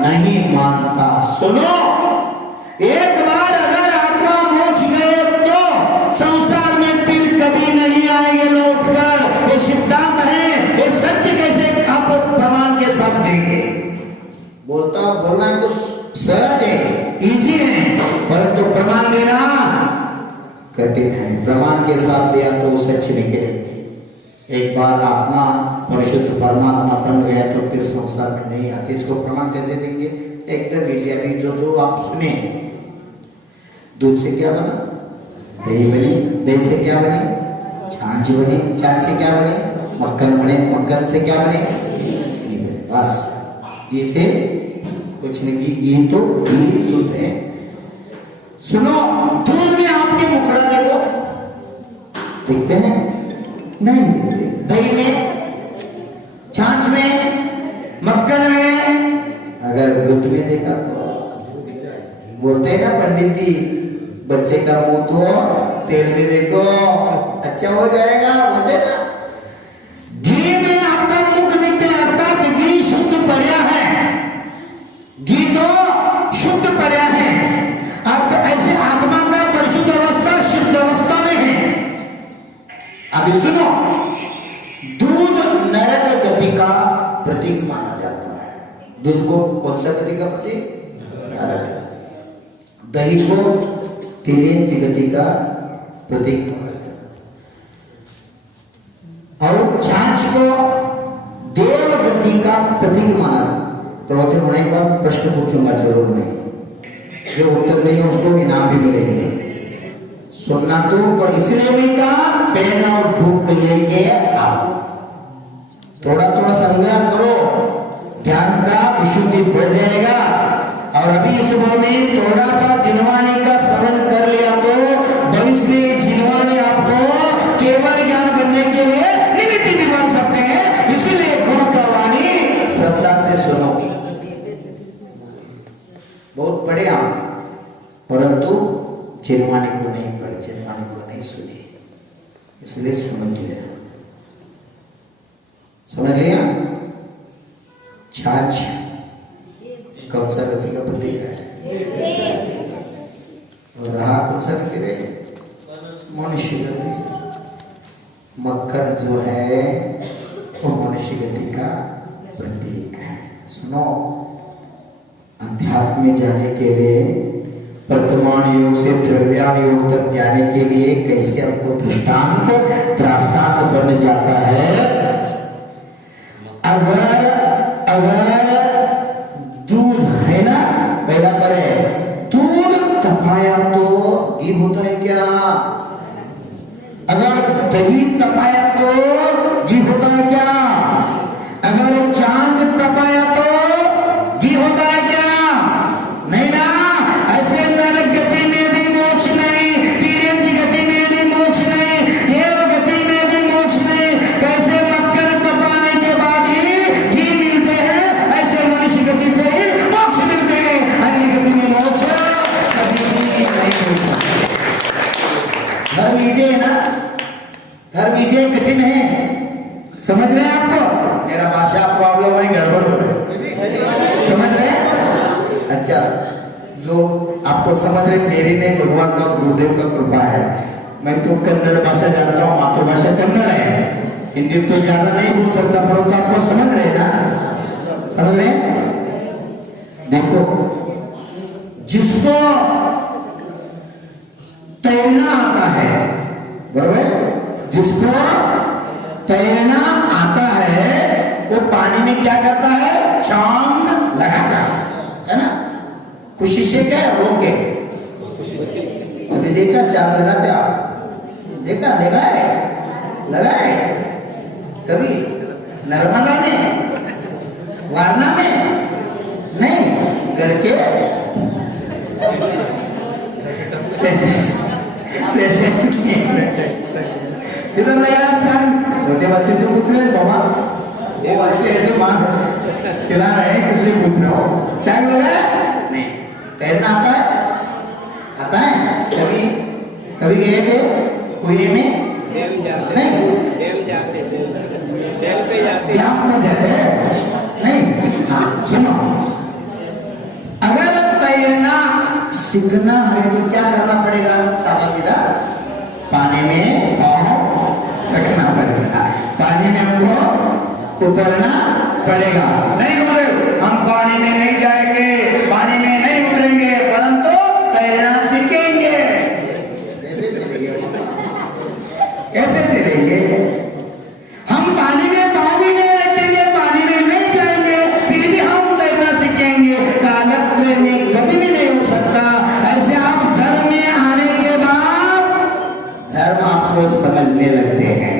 नहीं मानता। सुनो, एक बार अगर आत्मा मोक्ष गए तो संसार में फिर कभी नहीं आएंगे लौट कर। ये सिद्धांत है, ये सत्य कैसे आप प्रमाण के साथ देंगे? बोलना तो सहज है, इजी है, परंतु प्रमाण देना कठिन है। प्रमाण के साथ दिया तो सच निकलेंगे। एक बार आत्मा परिशुद्ध परमात्मा बन गया तो फिर संसार में नहीं आते। इसको प्रमाण कैसे देंगे? एकदम इजी। अभी जो आप सुने, दूध से क्या बना? दही बनी। दही से क्या बने? छाछ बने। छाछ से क्या बने? मक्खन बने। मक्खन से क्या बने? घी बने। बस, घी से कुछ नहीं। घी तो घी शुद्ध है। सुनो, दूध में आपके मुखड़ा देखो, दिखते हैं? नहीं दिखते। दही में, छाछ में, मक्खन में, अगर दूध में देखा तो बोलते हैं ना पंडित जी, बच्चे का मुंह तो तेल में देखो अच्छा हो जाएगा, बोलते ना। घी में आपका मुख दिखते, अर्थात घी शुद्ध पर्याय है। घी तो शुद्ध पर्याय है। अब ऐसे आत्मा का परिशुद्ध अवस्था शुद्ध अवस्था में है। अभी सुनो, दूध नरक गति का प्रतीक माना जाता है। दूध को कौन सा गति का प्रतीक? नरक। दही को तिर्यंच गति का प्रतीक माना जाता है, और छाछ को देव गति का प्रतीक माना। प्रवचन होने के बाद प्रश्न पूछूंगा जरूर मैं, जो उत्तर देंगे उसको इनाम भी मिलेंगे। सुनना तो, पर इसलिए मैं कहा पेन और बुक लेके आओ, थोड़ा थोड़ा संग्रह करो, ध्यान का विशुद्धि बढ़ जाएगा। और अभी इस में थोड़ा सा जिनवाणी का श्रवण कर लिया तो भविष्य में जिनवाणी आपको केवल ज्ञान बनने के लिए निमित्त भी बन सकते हैं। इसीलिए गुरु का वाणी श्रद्धा से सुनो। बहुत पढ़े आप, परंतु जिनवाणी को नहीं पढ़े, जिनवाणी को नहीं सुने, इसलिए समझ लेना। समझ लिया? छाछ कौन सा गति का प्रतीक है? और रहा कौन सा गति रहे? मनुष्य गति। मक्खन जो है वो मनुष्य गति का प्रतीक है। सुनो, अध्यात्म में जाने के लिए, वर्तमान योग से द्रव्यान योग तक जाने के लिए कैसे हमको दृष्टांत दृष्टांत बन जाता है। अगर दूध है ना, पहला पर है दूध तपाया तो घी होता है क्या? अगर दही तपाया तो घी होता है क्या? अगर चांद तपाया तो घी होता है क्या? नहीं ना। ऐसे नरक गति में भी मोक्ष नहीं, तिरंज गति में भी मोक्ष नहीं, देव गति में भी मोक्ष नहीं। कैसे मक्खन तपाने के बाद ही घी मिलते हैं, ऐसे मनुष्य गति से ही मोक्ष मिलते हैं। अन्य गति में मोक्ष कभी नहीं मिल सकता। धर्म लीजिए ना, धर्म लीजिए कठिन है, समझ रहे हैं? आपको मेरा भाषा प्रॉब्लम है, गड़बड़ हो रहा है, समझ रहे हैं? अच्छा, जो आपको समझ रहे, मेरी नहीं, भगवान का गुरुदेव का कृपा है। मैं तो कन्नड़ भाषा जानता हूँ, मातृभाषा कन्नड़ है, हिंदी तो ज्यादा नहीं बोल सकता, परंतु आपको समझ रहे ना, समझ रहे? देखो, जिसको तैरना आता है, बराबर, जिसको तैरना आता है वो पानी में क्या करता है? छांग लगाता है ना, खुशी से क्या रोके। अभी देखा चांग लगाते आप? देखा? लगाए? लगाए कभी? नर्मदा में, वारणा में नहीं, घर के इधर नया चांद छोटे बच्चे से पूछ रहे बाबा, वो ऐसे ऐसे मांग खिला रहे हैं, किस लिए पूछ रहे हो? चांद लगाया? नहीं। तैरना आता है? आता है? कभी कभी गए थे कुएं में? नहीं। डैम में जाते हैं? नहीं। हाँ, सुनो, अगर तैरना सीखना है तो क्या करना पड़ेगा? सादा सीधा पानी में पाँव रखना पड़ेगा, पानी में हमको उतरना पड़ेगा। नहीं बोले हम पानी में नहीं जाएंगे, पानी में नहीं उतरेंगे, परंतु तैरना सीखेंगे। कैसे चलेंगे? हम पानी में पाँव भी नहीं रखेंगे, पानी में नहीं जाएंगे, फिर भी हम तैरना सीखेंगे। कालत्र में कभी भी नहीं हो सकता। ऐसे आप धर्म में आने के बाद धर्म आपको समझने लगते हैं।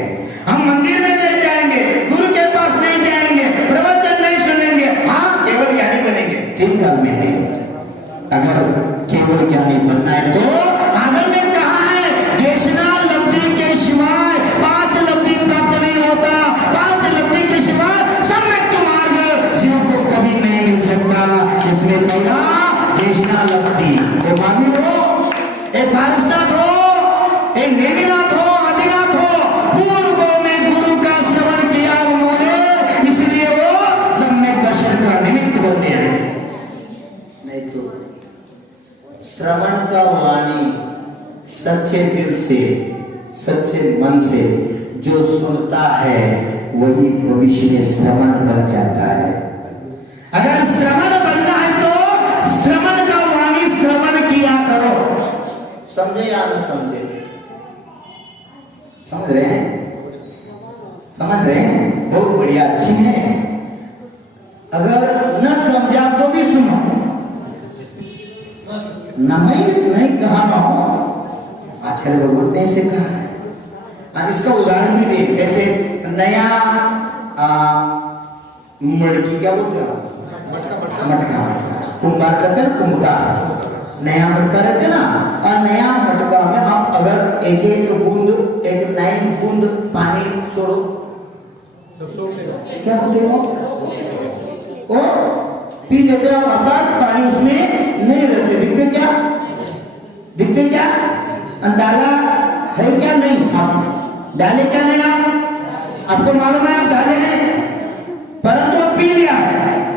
हम मंदिर में नहीं जाएंगे, गुरु के पास नहीं जाएंगे, प्रवचन नहीं सुनेंगे, हाँ केवल ज्ञानी बनेंगे, 3 काल में नहीं। अगर केवल ज्ञानी बनना है तो आनंद ने कहा है, देशना लब्धि के सिवाय 5 लब्धि प्राप्त नहीं होता, 5 लब्धि के सिवाय सम्यक मार्ग जीव को कभी नहीं मिल सकता। इसमें पहला देशना लब्धि, एक मानव हो, एक पारसनाथ हो, एक नेमिनाथ हो, आदिनाथ हो, पूर्व में गुरु का श्रवण किया उन्होंने, इसलिए वो सम्यक दर्शन का निमित्त बनते हैं। नहीं तो श्रवण का वाणी सच्चे दिल से, सच्चे मन से जो सुनता है वही भविष्य में श्रवण बन जाता है। अगर श्रवण बनना है तो श्रवण का वाणी श्रवण किया करो। समझे या नहीं समझे? समझ रहे हैं? समझ रहे हैं? बहुत बढ़िया, अच्छी है। अगर न समझा तो भी सुनो, न मैं नहीं कहा ना हो, आचार्य भगवत ने ऐसे कहा है। इसका उदाहरण भी दे, जैसे नया मटकी, क्या बोलते हैं? मटका। कुंभार करते ना, कुंभकार, नया मटका रहते ना, और नया मटका में आप अगर एक एक बूंद, एक 9 बूंद पानी छोड़ो, क्या होते हो? वो पी देते हो, अर्थात पानी उसमें नहीं रहते। दिखते क्या? दिखते क्या? डाला है क्या? नहीं। आप डाले क्या? नहीं। आप आपको मालूम है आप डाले हैं, परंतु पी लिया है।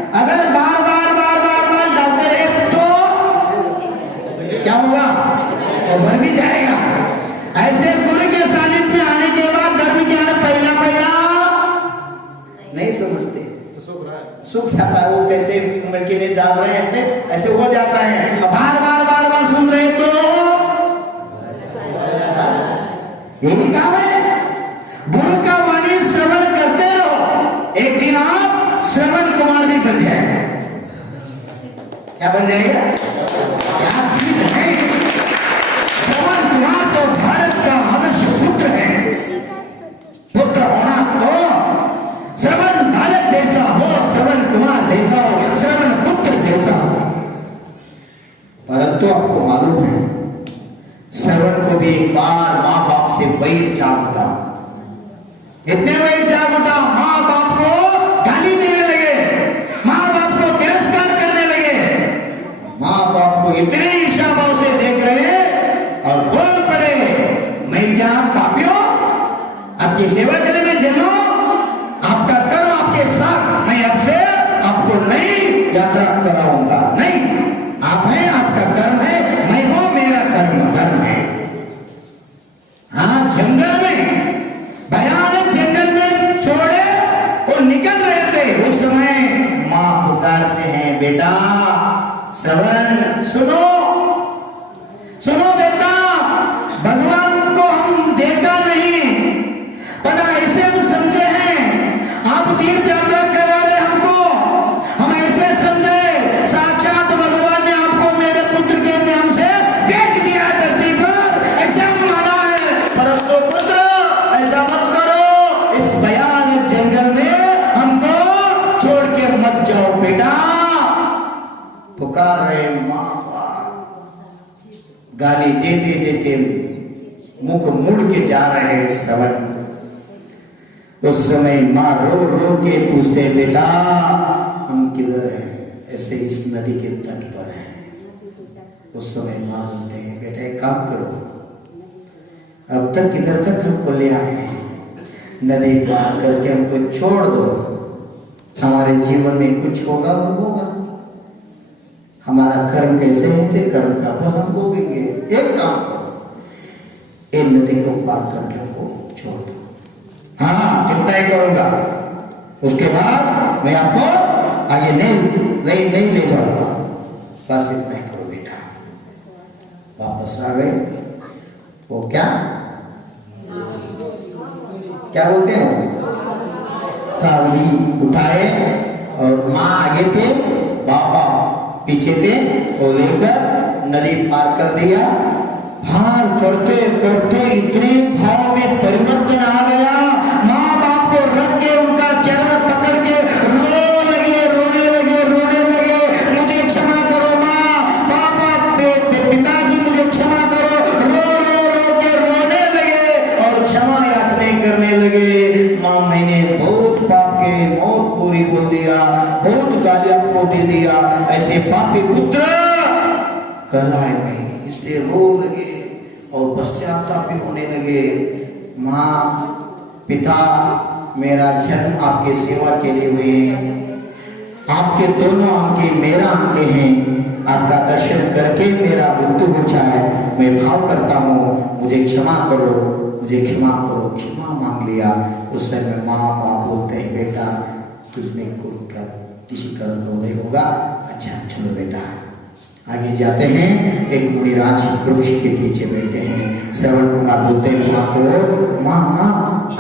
सूख जाता है। वो कैसे मटके में डाल रहे हैं, ऐसे ऐसे हो जाता है। बार बार बार बार सुन रहे तो बस यही काम है। गुरु का वाणी श्रवण करते रहो, एक दिन आप श्रवण कुमार भी बन जाएंगे। क्या बन जाएगा? क्या चीज है श्रवण कुमार? तो भारत का आदर्श पुत्र है। पुत्र होना तो श्रवण बालक जैसा हो, श्रवण कुमार जैसा हो, श्रवण पुत्र जैसा हो। परंतु आपको मालूम है श्रवण को भी एक बार माँ बाप से वैर जाग उठा। इतने वैर जाग उठा, माँ बाप को गाली देने लगे, माँ बाप को तिरस्कार करने लगे। माँ बाप को इतने ईर्ष्या भाव से देख रहे और बोल पड़े, मैं क्या पापियों आपकी सेवा करने में जन्मो, आपका कर्म आपके साथ, मैं अब से आपको नई यात्रा कराऊंगा। नहीं, आप हैं, आपका कर्म है, मैं हूं, मेरा कर्म धर्म है। हाँ, जंगल में, भयानक जंगल में छोड़े और निकल रहे थे। उस समय मां पुकारते हैं, बेटा श्रवण सुनो, सुनो बेटा, भगवान को हम देखा नहीं, पर ऐसे हम समझे हैं आप तीर्थ यात्रा करा रहे हमको, हम ऐसे समझे साक्षात भगवान ने आपको मेरे पुत्र के नाम से भेज दिया धरती पर, ऐसे हम माना है। परंतु पुत्र ऐसा मत करो, इस भयानक जंगल में हमको छोड़ के मत जाओ बेटा। पुकार रहे माँ बाप, गाली देते देते मुख मुड़ के जा रहे हैं श्रवण। उस समय माँ रो रो के पूछते, बेटा हम किधर हैं? ऐसे इस नदी के तट पर हैं। उस समय माँ बोलते हैं, बेटा एक काम करो, अब तक किधर तक हमको ले आए हैं, नदी पार करके हमको छोड़ दो, हमारे जीवन में कुछ होगा वो होगा, हमारा कर्म कैसे है जे कर्म का फल हम भोगेंगे। एक काम करो, इन नदी को पार करके हमको छोड़ दो। हाँ, कितना ही करूंगा, उसके बाद मैं आपको आगे नहीं ले जाऊंगा, बस इतना ही करो बेटा। वापस आ गए। वो क्या बोलते हैं, कावली उठाए और माँ आगे थे, बाबा पीछे थे, वो लेकर नदी पार कर दिया। पार करते करते इतने भाव में परिवर्तन आ गया, माँ बाप को रख के उनका चरण पकड़ के रोने लगे, मुझे क्षमा करो माँ, पापा पिताजी मुझे क्षमा करो, रो के रोने लगे और क्षमा याचना करने लगे। माँ मैंने बहुत पाप के मौत पूरी बोल दिया, बहुत गाली आपको दे दिया, ऐसे पापी पुत्र कहलाए नहीं, इसलिए रो लगे और पश्चाताप भी होने लगे। माँ पिता मेरा जन्म आपके सेवा के लिए हुए, आपके दोनों अंके मेरा अंके हैं, आपका दर्शन करके मेरा मृत्यु हो जाए, मैं भाव करता हूँ, मुझे क्षमा करो, मुझे क्षमा करो। क्षमा मांग लिया। उस समय माँ बाप बोलते हैं, बेटा तुझमें किसी कर्म का उदय होगा, अच्छा चलो बेटा। आगे जाते हैं, एक मुनिराज वृक्ष के पीछे बैठे हैं। श्रवण कुमार बोलते हैं माँ को, माँ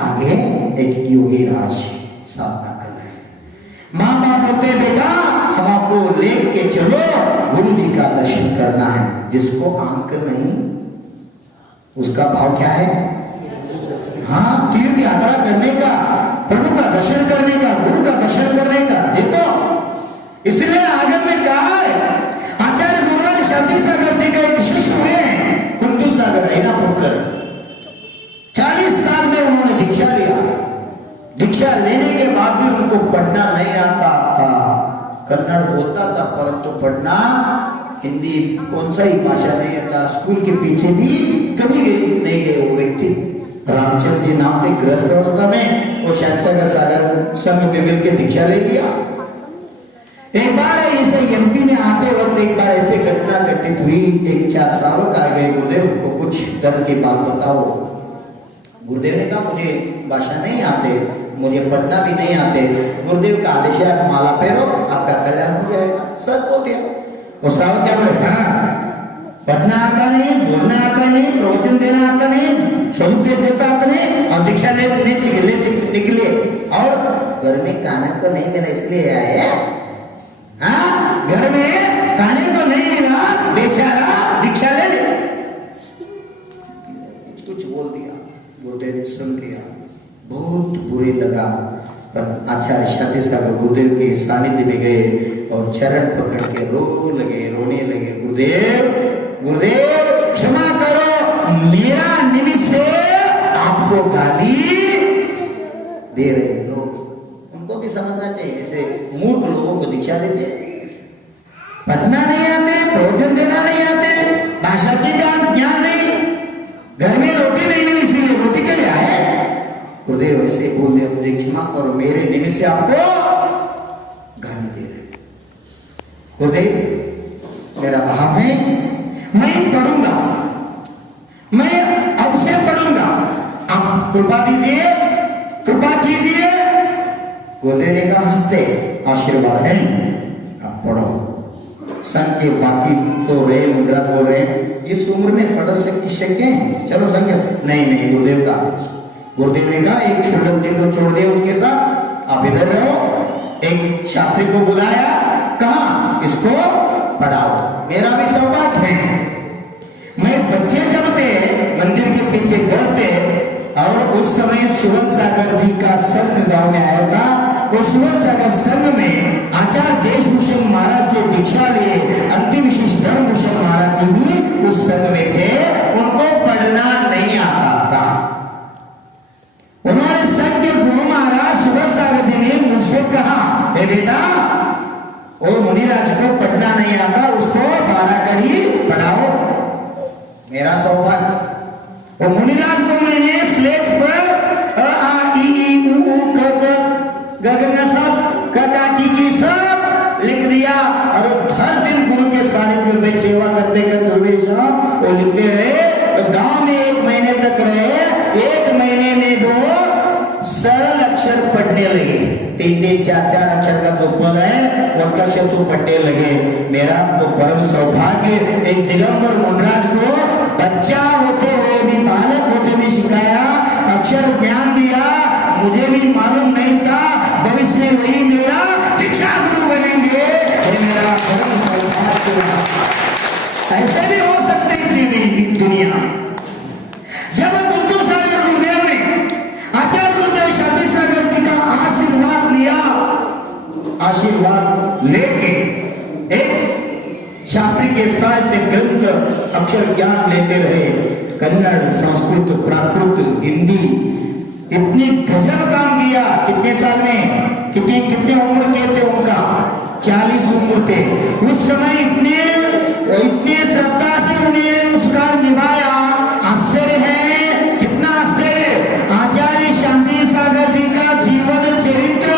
आगे एक योगी राज साधना कर रहे हैं। माँ बाप बोलते बेटा हम आपको ले के चलो, गुरु जी का दर्शन करना है। जिसको आंक नहीं उसका भाव क्या है? हाँ, तीर्थ यात्रा करने का, प्रभु का दर्शन करने का, गुरु का दर्शन करने का। देखो इसलिए आगम में कहा है, आचार्य गुरुराज शांति सागर जी का एक शिष्य हुए हैं, कुंदू सागर हैनापुरकर। 40 साल में उन्होंने दीक्षा लिया। दीक्षा लेने के बाद भी उनको पढ़ना नहीं आता था। कन्नड़ बोलता था परंतु पढ़ना, हिंदी कौन सा ही भाषा नहीं आता। स्कूल के पीछे भी कभी नहीं गए वो व्यक्ति। रामचंद्र जी नाम थे, गृहस्थ अवस्था में वो शांति सागर संघ में मिलकर दीक्षा ले लिया। एक बार ऐसे एमपी में आते वक्त एक बार ऐसे घटना घटित हुई। एक 4 श्रावक आ गए, गुरुदेव को कुछ धर्म की बात बताओ। गुरुदेव ने कहा मुझे भाषा नहीं आते, मुझे पढ़ना भी नहीं आते, गुरुदेव का आदेश है आप माला पहनो, आपका कल्याण हो जाएगा। सच बोल दिया। वो श्रावक क्या बोले, हाँ पढ़ना आता नहीं, बोलना आता नहीं, प्रवचन देना आता नहीं, स्वरूप देता आता नहीं, और दीक्षा ले निकले और घर में खाना को नहीं मिला इसलिए आए। हाँ, घर में खाने को नहीं मिला, बेचारा दीक्षा ले ले। कुछ बोल दिया, गुरुदेव ने सुन लिया, बहुत बुरी लगा। पर आचार्य शांति सागर गुरुदेव के सानिध्य में गए और चरण पकड़ के रोने लगे। गुरुदेव क्षमा करो, मेरा निमित्त से आपको गाली दे रहे लोग। उनको भी समझना चाहिए, ऐसे मूर्ख लोगों को दीक्षा देते, पढ़ना नहीं आते, प्रवचन देना नहीं आते, भाषा की ज्ञान नहीं, घर में रोटी नहीं मिली इसीलिए रोटी के लिए आए। गुरुदेव ऐसे बोल दिया, मुझे क्षमा करो, मेरे निमित्त से आपको गाली दे रहे। गुरुदेव मेरा भाव है, मैं पढ़ूंगा, मैं अब से पढ़ूंगा, आप कृपा दीजिए, कृपा कीजिए। गुरुदेव ने कहा हंसते, आशीर्वाद नहीं, आप पढ़ो। संघ के बाकी जो रहे मुंडराज बोल रहे हैं, इस उम्र में पढ़ सके, चलो संघ नहीं, गुरुदेव का आदेश। गुरुदेव ने कहा एक श्रीलक जी को छोड़ दिया उसके साथ, आप इधर रहो। एक शास्त्री को बुलाया, कहा इसको पढ़ाओ। मेरा भी सौभाग्य है, मैं बच्चे जब थे मंदिर के पीछे घर थे और उस समय सुवन सागर जी का संघ गांव में आया था। और सुवन सागर संघ में आचार्य देशभूषण महाराज से दीक्षा लिए, अंतिम विशेष धर्मभूषण महाराज जी भी उस संघ में थे। उनको पढ़ना नहीं आता था। उन्होंने संघ के गुरु महाराज सुवन सागर जी ने मुझसे कहा, बेटा ओ मुनिराज को पढ़ना नहीं आता, उसको 12 कड़ी पढ़ाओ। मेरा सौभाग्य, वो मुनिराज को मैंने स्लेट पर आ ई ई उ ऊ क क ग ग ग सब क क की की सब लिख दिया। और हर दिन गुरु के सानिध्य में सेवा करते करते साहब वो लिखते रहे। गांव में 1 महीने तक रहे। 1 महीने में वो सरल अक्षर पढ़ने लगे। 3-3, 4-4 अक्षर का जो पद है वो अक्षर को पढ़ने लगे। मेरा तो परम सौभाग्य, एक दिगंबर मुंडराज को बच्चा होते हुए भी, बालक होते भी सिखाया, अक्षर ज्ञान दिया। मुझे भी मालूम नहीं था भविष्य में वही मेरा दीक्षा गुरु बनेंगे। ये मेरा परम सौभाग्य। ऐसे भी हो सकते इसी दुनिया। जब कुंतु सागर गुरुदेव ने आचार्य गुरुदेव शांति सागर जी का आशीर्वाद लिया, आशीर्वाद लेके एक शास्त्री के साय से ग्रंथ अक्षर ज्ञान लेते रहे। कन्नड़, संस्कृत, प्राकृत, हिंदी, इतनी गजब काम किया। कितने साल में, कितने उम्र के थे उनका? 40 उम्र थे। उस समय इतने श्रद्धा से उन्होंने उसका निभाया। आश्चर्य है, कितना आश्चर्य। आचार्य शांति सागर जी का जीवन चरित्र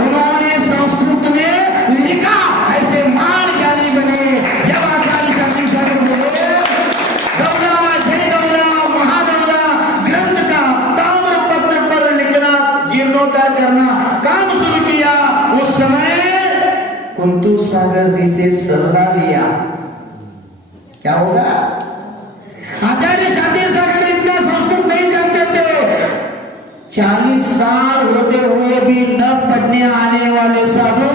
उन्होंने संस्कृत में लिखा। ऐसे महान ज्ञानी बने। जब आचार्य शांति सागर बोले दौला जय दौला महादौला ग्रंथ का ताम्र पत्र पर लिखना, जीर्णोद्धार करना काम शुरू किया, उस समय कुंतु सागर जी से सलाह लिया, क्या होगा? आचार्य शांति सागर इतना संस्कृत नहीं जानते थे। 40 साल होते हुए भी न पढ़ने आने वाले साधु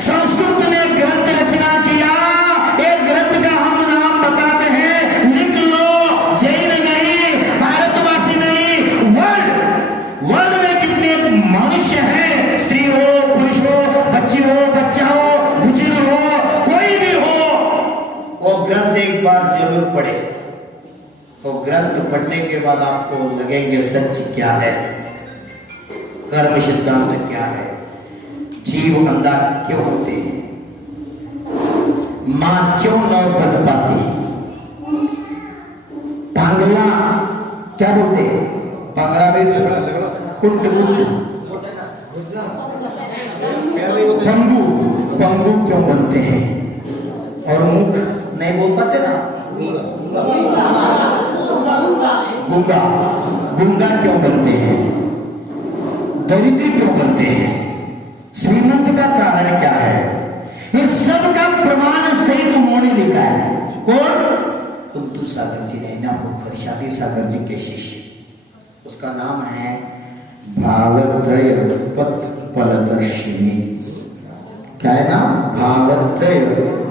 संस्कृत में ग्रंथ रचना किया। एक ग्रंथ का हम नाम बताते हैं, लिख लो। जैन नहीं, भारतवासी नहीं, वर्ल्ड में कितने मनुष्य हैं, स्त्री हो, पुरुष हो, बच्ची हो, बच्चा हो, बुजुर्ग हो, कोई भी हो, वो ग्रंथ एक बार जरूर पढ़े। तो ग्रंथ पढ़ने के बाद आपको लगेंगे सच क्या है, कर्म सिद्धांत क्या है, जीव अंधा क्यों होते हैं, मां क्यों न बन पाती, बांग्ला क्या बोलते हैं, बांग्ला में कुंट पंगु क्यों बनते हैं, और मुख नहीं बोल पाते ना, गूंगा क्यों बनते हैं, दरिद्र क्यों बनते हैं, श्रीमंत का कारण क्या है, इस सब का प्रमाण सहित उन्होंने लिखा है। कौन? कुद्दू सागर जी ने, नापुर शादी सागर जी के शिष्य, उसका नाम है भावत्रय पथ फलदर्शिनी। क्या है नाम? भावत्रय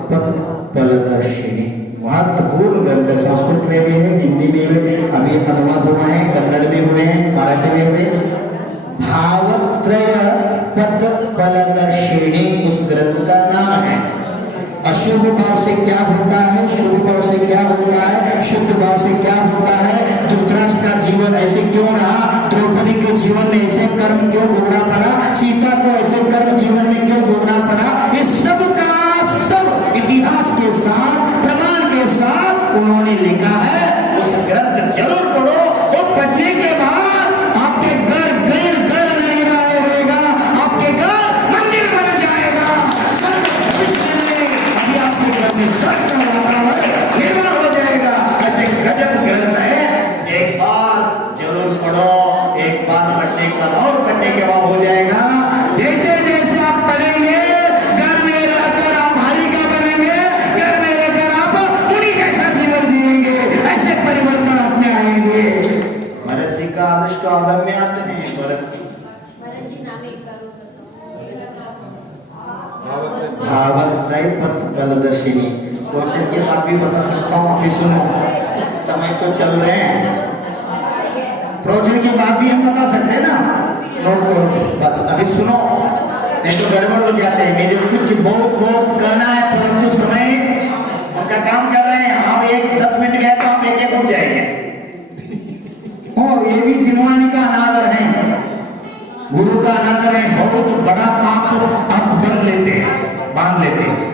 पथ फलदर्शिनी। महत्वपूर्ण ग्रंथ, संस्कृत में भी है, हिंदी में भी अभी अनुवाद हुआ है, कन्नड़ में हुए हैं, मराठी में हुए। भावत्रय पथ फलदर्शिनी उस ग्रंथ का नाम है। अशुभ भाव से क्या होता है, शुभ भाव से क्या होता है, शुद्ध भाव से क्या होता है, धृतराष्ट्र का जीवन ऐसे क्यों रहा, द्रौपदी के जीवन में ऐसे कर्म क्यों भोगना पड़ा, सीता को ऐसे कर्म जीवन में क्यों भोगना पड़ा, इस सब का सब इतिहास के साथ, प्रमाण के साथ उन्होंने लिखा है। उस ग्रंथ जरूर पढ़ो, वो पढ़ने के बाद आपके घर घर नहीं रहेगा, आपके घर मंदिर बन जाएगा। आपके घर में स्वर्ग का वातावरण निर्माण हो जाएगा। ऐसे गजब ग्रंथ है, एक बार जरूर पढ़ो, एक बार पढ़ने के बाद और पढ़ने के बाद हो जाएगा। जैसे जैसे आप पढ़ेंगे, घर में रहकर आप हरि का बनेंगे, घर में रहकर आप मुनि कैसा जीवन जिएंगे, ऐसे परिवर्तन अपने आएंगे। भरत जी का आदर्श तो आगम्य आते हैं। भरत जी भावत्रय पथ फलदर्शिनी। क्वेश्चन की बात भी बता सकता हूँ, अभी सुनो, समय तो चल रहे हैं, प्रोजेक्ट की बात भी हम बता सकते हैं ना, नोट करो बस, अभी सुनो, नहीं तो गड़बड़ हो जाते हैं। मुझे कुछ बहुत कहना है, परंतु समय उनका काम कर रहे हैं। हम 10 मिनट गए तो हम एक उठ जाएंगे। ये भी जिनवानी का अनादर है, गुरु का अनादर है, बहुत बड़ा पाप आप बांध लेते हैं।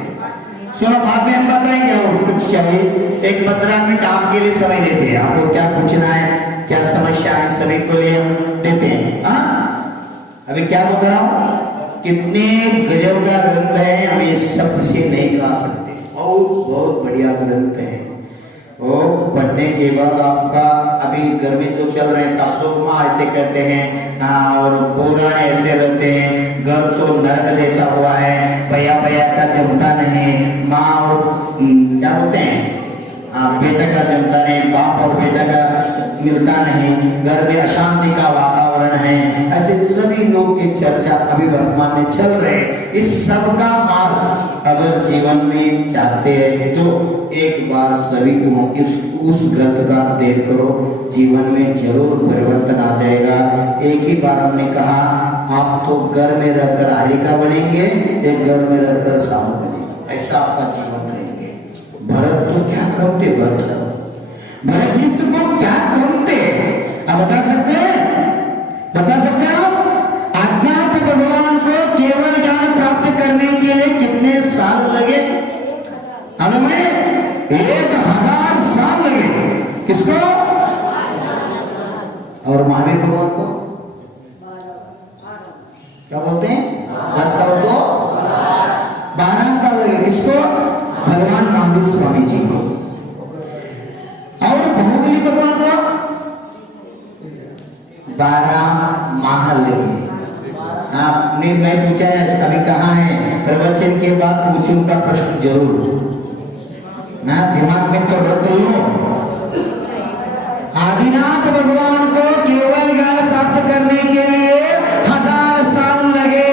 सुनो, बाद में हम बताएंगे और कुछ चाहिए, एक 15 मिनट आपके लिए समय देते हैं। आपको क्या पूछना है, क्या समस्या है, सभी को लिए देते हैं। हाँ, अभी क्या बता रहा हूँ, कितने गजब का ग्रंथ है, हम ये शब्द से नहीं कह सकते। बहुत बढ़िया ग्रंथ है। वो पढ़ने के बाद आपका, अभी गर्मी तो चल रहे हैं, सासू माँ ऐसे कहते हैं, और पुराण ऐसे रहते हैं, घर तो नरक जैसा हुआ है, भैया का जमता नहीं, माँ और क्या बोलते हैं, बेटा का जमता नहीं, बाप और बेटा का मिलता नहीं, घर में अशांति का वातावरण है, ऐसे सभी लोग की चर्चा अभी वर्तमान में चल रहे हैं। इस सब का मार्ग अगर जीवन में चाहते हैं तो एक बार सभी को उस ग्रंथ का अध्ययन करो, जीवन में जरूर परिवर्तन आ जाएगा। एक ही बार हमने कहा, आप तो घर में रहकर हरिका बनेंगे, एक घर में रहकर साधु बनेंगे, ऐसा आपका जीवन रहेंगे। भरत तो क्या कम थे, भरत जी तो क्या कम थे, आप बता सकते हैं आप? अज्ञात भगवान को केवल ज्ञान प्राप्त करने के लिए कितने साल लगे? हमें 1000 साल लगे। किसको? और महावीर भगवान को क्या बोलते हैं? 10 साल तो 12 साल लगे। किसको? भगवान महावीर स्वामी जी को। और बाहुबली भगवान को 12 माह लगे। आपने मैं पूछा है, अभी कहाँ है, प्रवचन के बाद पूछूं का प्रश्न जरूर ना, दिमाग में तो रख लो। आदिनाथ भगवान को केवल ज्ञान प्राप्त करने के लिए 1000 साल लगे।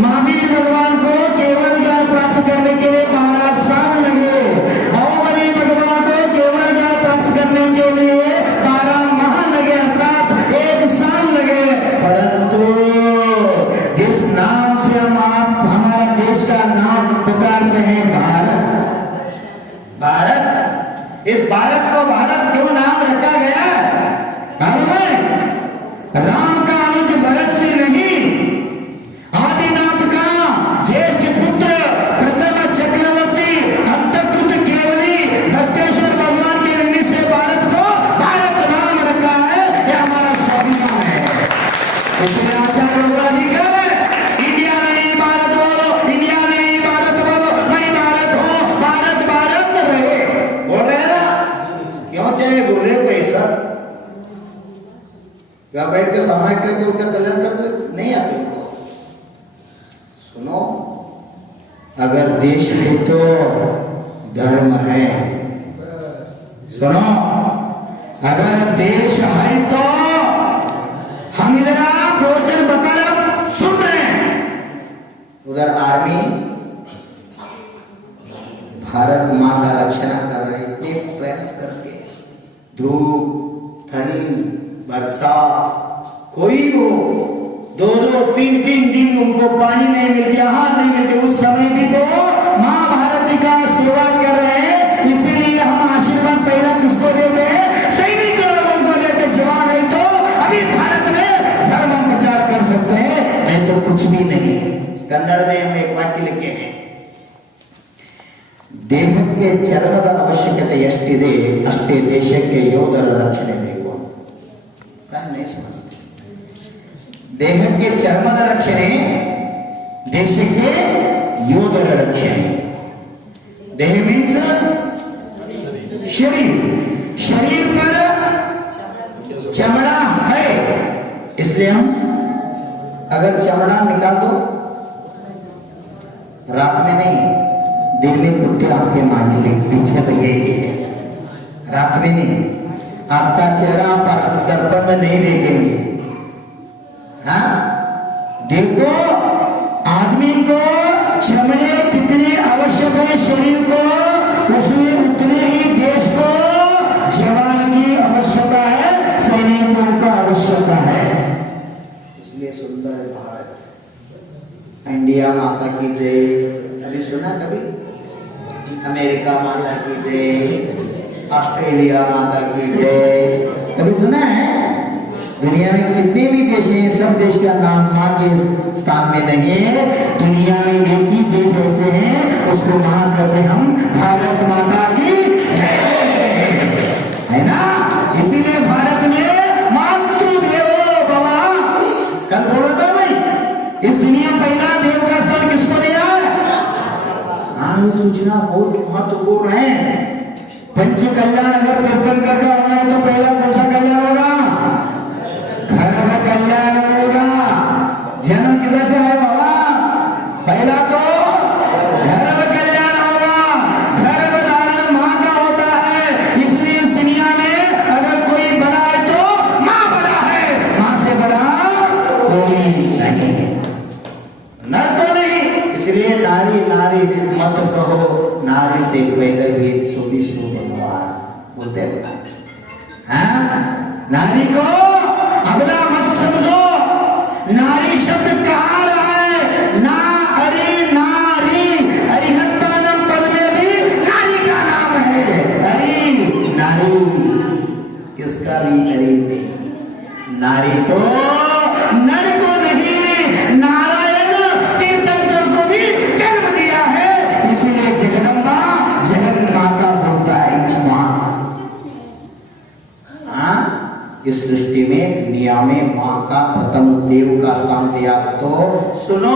महावीर भगवान को केवल ज्ञान प्राप्त करने के लिए 12 साल लगे। बाहुबली भगवान को केवल ज्ञान प्राप्त करने के लिए 12 माह लगे, अर्थात 1 साल लगे। परंतु जिस नाम से हम आप हमारा देश का नाम पुकारते हैं, भारत, इस भारत को भारत क्यों नाम रखा गया? मालूम है? राम का अनुज या बैठ के सामायिक करके उनका कल्याण कर दो, नहीं आते उनको। सुनो, अगर देश है तो धर्म है। सुनो, अगर देश है तो हम इधर भोजन बता सुन रहे हैं, उधर आर्मी भारत माँ का रक्षण कर रहे, इतने प्रयास करके, धूप, ठंड, बरसात, कोई हो, 2-3 दिन उनको पानी नहीं मिल गया, हाथ नहीं मिल गया, उस समय भी वो माँ भारती का सेवा कर रहे हैं। इसीलिए हम आशीर्वाद पहला किसको देते हैं? सैनिक लोगों को देते। जवान है तो अभी भारत में धर्म प्रचार कर सकते हैं, नहीं तो कुछ भी नहीं। कन्नड़ में हम एक वाक्य लिखे हैं, ದೇಹಕ್ಕೆ ಚರ್ಮದ ಅವಶ್ಯಕತೆ ಎಷ್ಟಿದೆ ಅಷ್ಟೇ ದೇಶಕ್ಕೆ ಯೋಧರ ರಕ್ಷಣೆ ಬೇಕು ಅಂತ. नहीं समझते, ದೇಹಕ್ಕೆ ಚರ್ಮದ ರಕ್ಷಣೆ, ದೇಶಕ್ಕೆ ಯೋಧರ ರಕ್ಷಣೆ. देह मीन्स शरीर, शरीर पर चमड़ा है, इसलिए हम अगर चमड़ा निकाल दो, रात में नहीं, दिन में कुत्ते आपके मांझे पीछे लगेंगे, रात में नहीं, आपका चेहरा आप दर्पण में नहीं देखेंगे। हाँ, देखो आदमी को चमड़े कितने आवश्यक है, शरीर को उसमें उतने ही देश को जवान की आवश्यकता है, सैनिकों का आवश्यकता है। इसलिए सुंदर भारत, इंडिया माता की जय। कभी सुना? कभी अमेरिका माता की जय, ऑस्ट्रेलिया माता की जय, कभी सुना है? दुनिया में कितने भी देश हैं, सब देश का नाम मां के स्थान में नहीं है। दुनिया में एक ही देश ऐसे हैं, उसको मां कहते हम, भारत माता की जय, है ना? इसीलिए भारत में मातृदेवो भव, कल बोला था भाई, इस दुनिया पहला देव का स्थान किसको दिया है? हाँ, ये सूचना बहुत महत्वपूर्ण है। पंच कल्याण अगर कीर्तन करके होना है तो पहला कौन सा कल्याण होगा? घर का कल्याण होगा। जन्म किधर से है बाबा? पहला तो घर का कल्याण होगा। घर धारण माँ का होता है, इसलिए इस दुनिया में अगर कोई बड़ा है तो माँ बड़ा है, माँ से बड़ा कोई नहीं, नर तो नहीं। इसलिए नारी नारी मत कहो, नारी से पैदा हुए 24 भगवान बोलते हैं। हाँ, नारी को अगला मत समझो। नारी शब्द कहाँ रहा है? ना अरे नारी, अरिहंतानम पद में भी नारी का नाम है। अरे नारी किसका भी अरे नहीं, नारी तो नर को नहीं, नारायण तीर्थंकर को भी जन्म दिया है। इसीलिए जगदम्बा जगन माता बोलता है मां। हाँ, इस सृष्टि में दुनिया में मां का प्रथम देव का स्थान दिया। तो सुनो,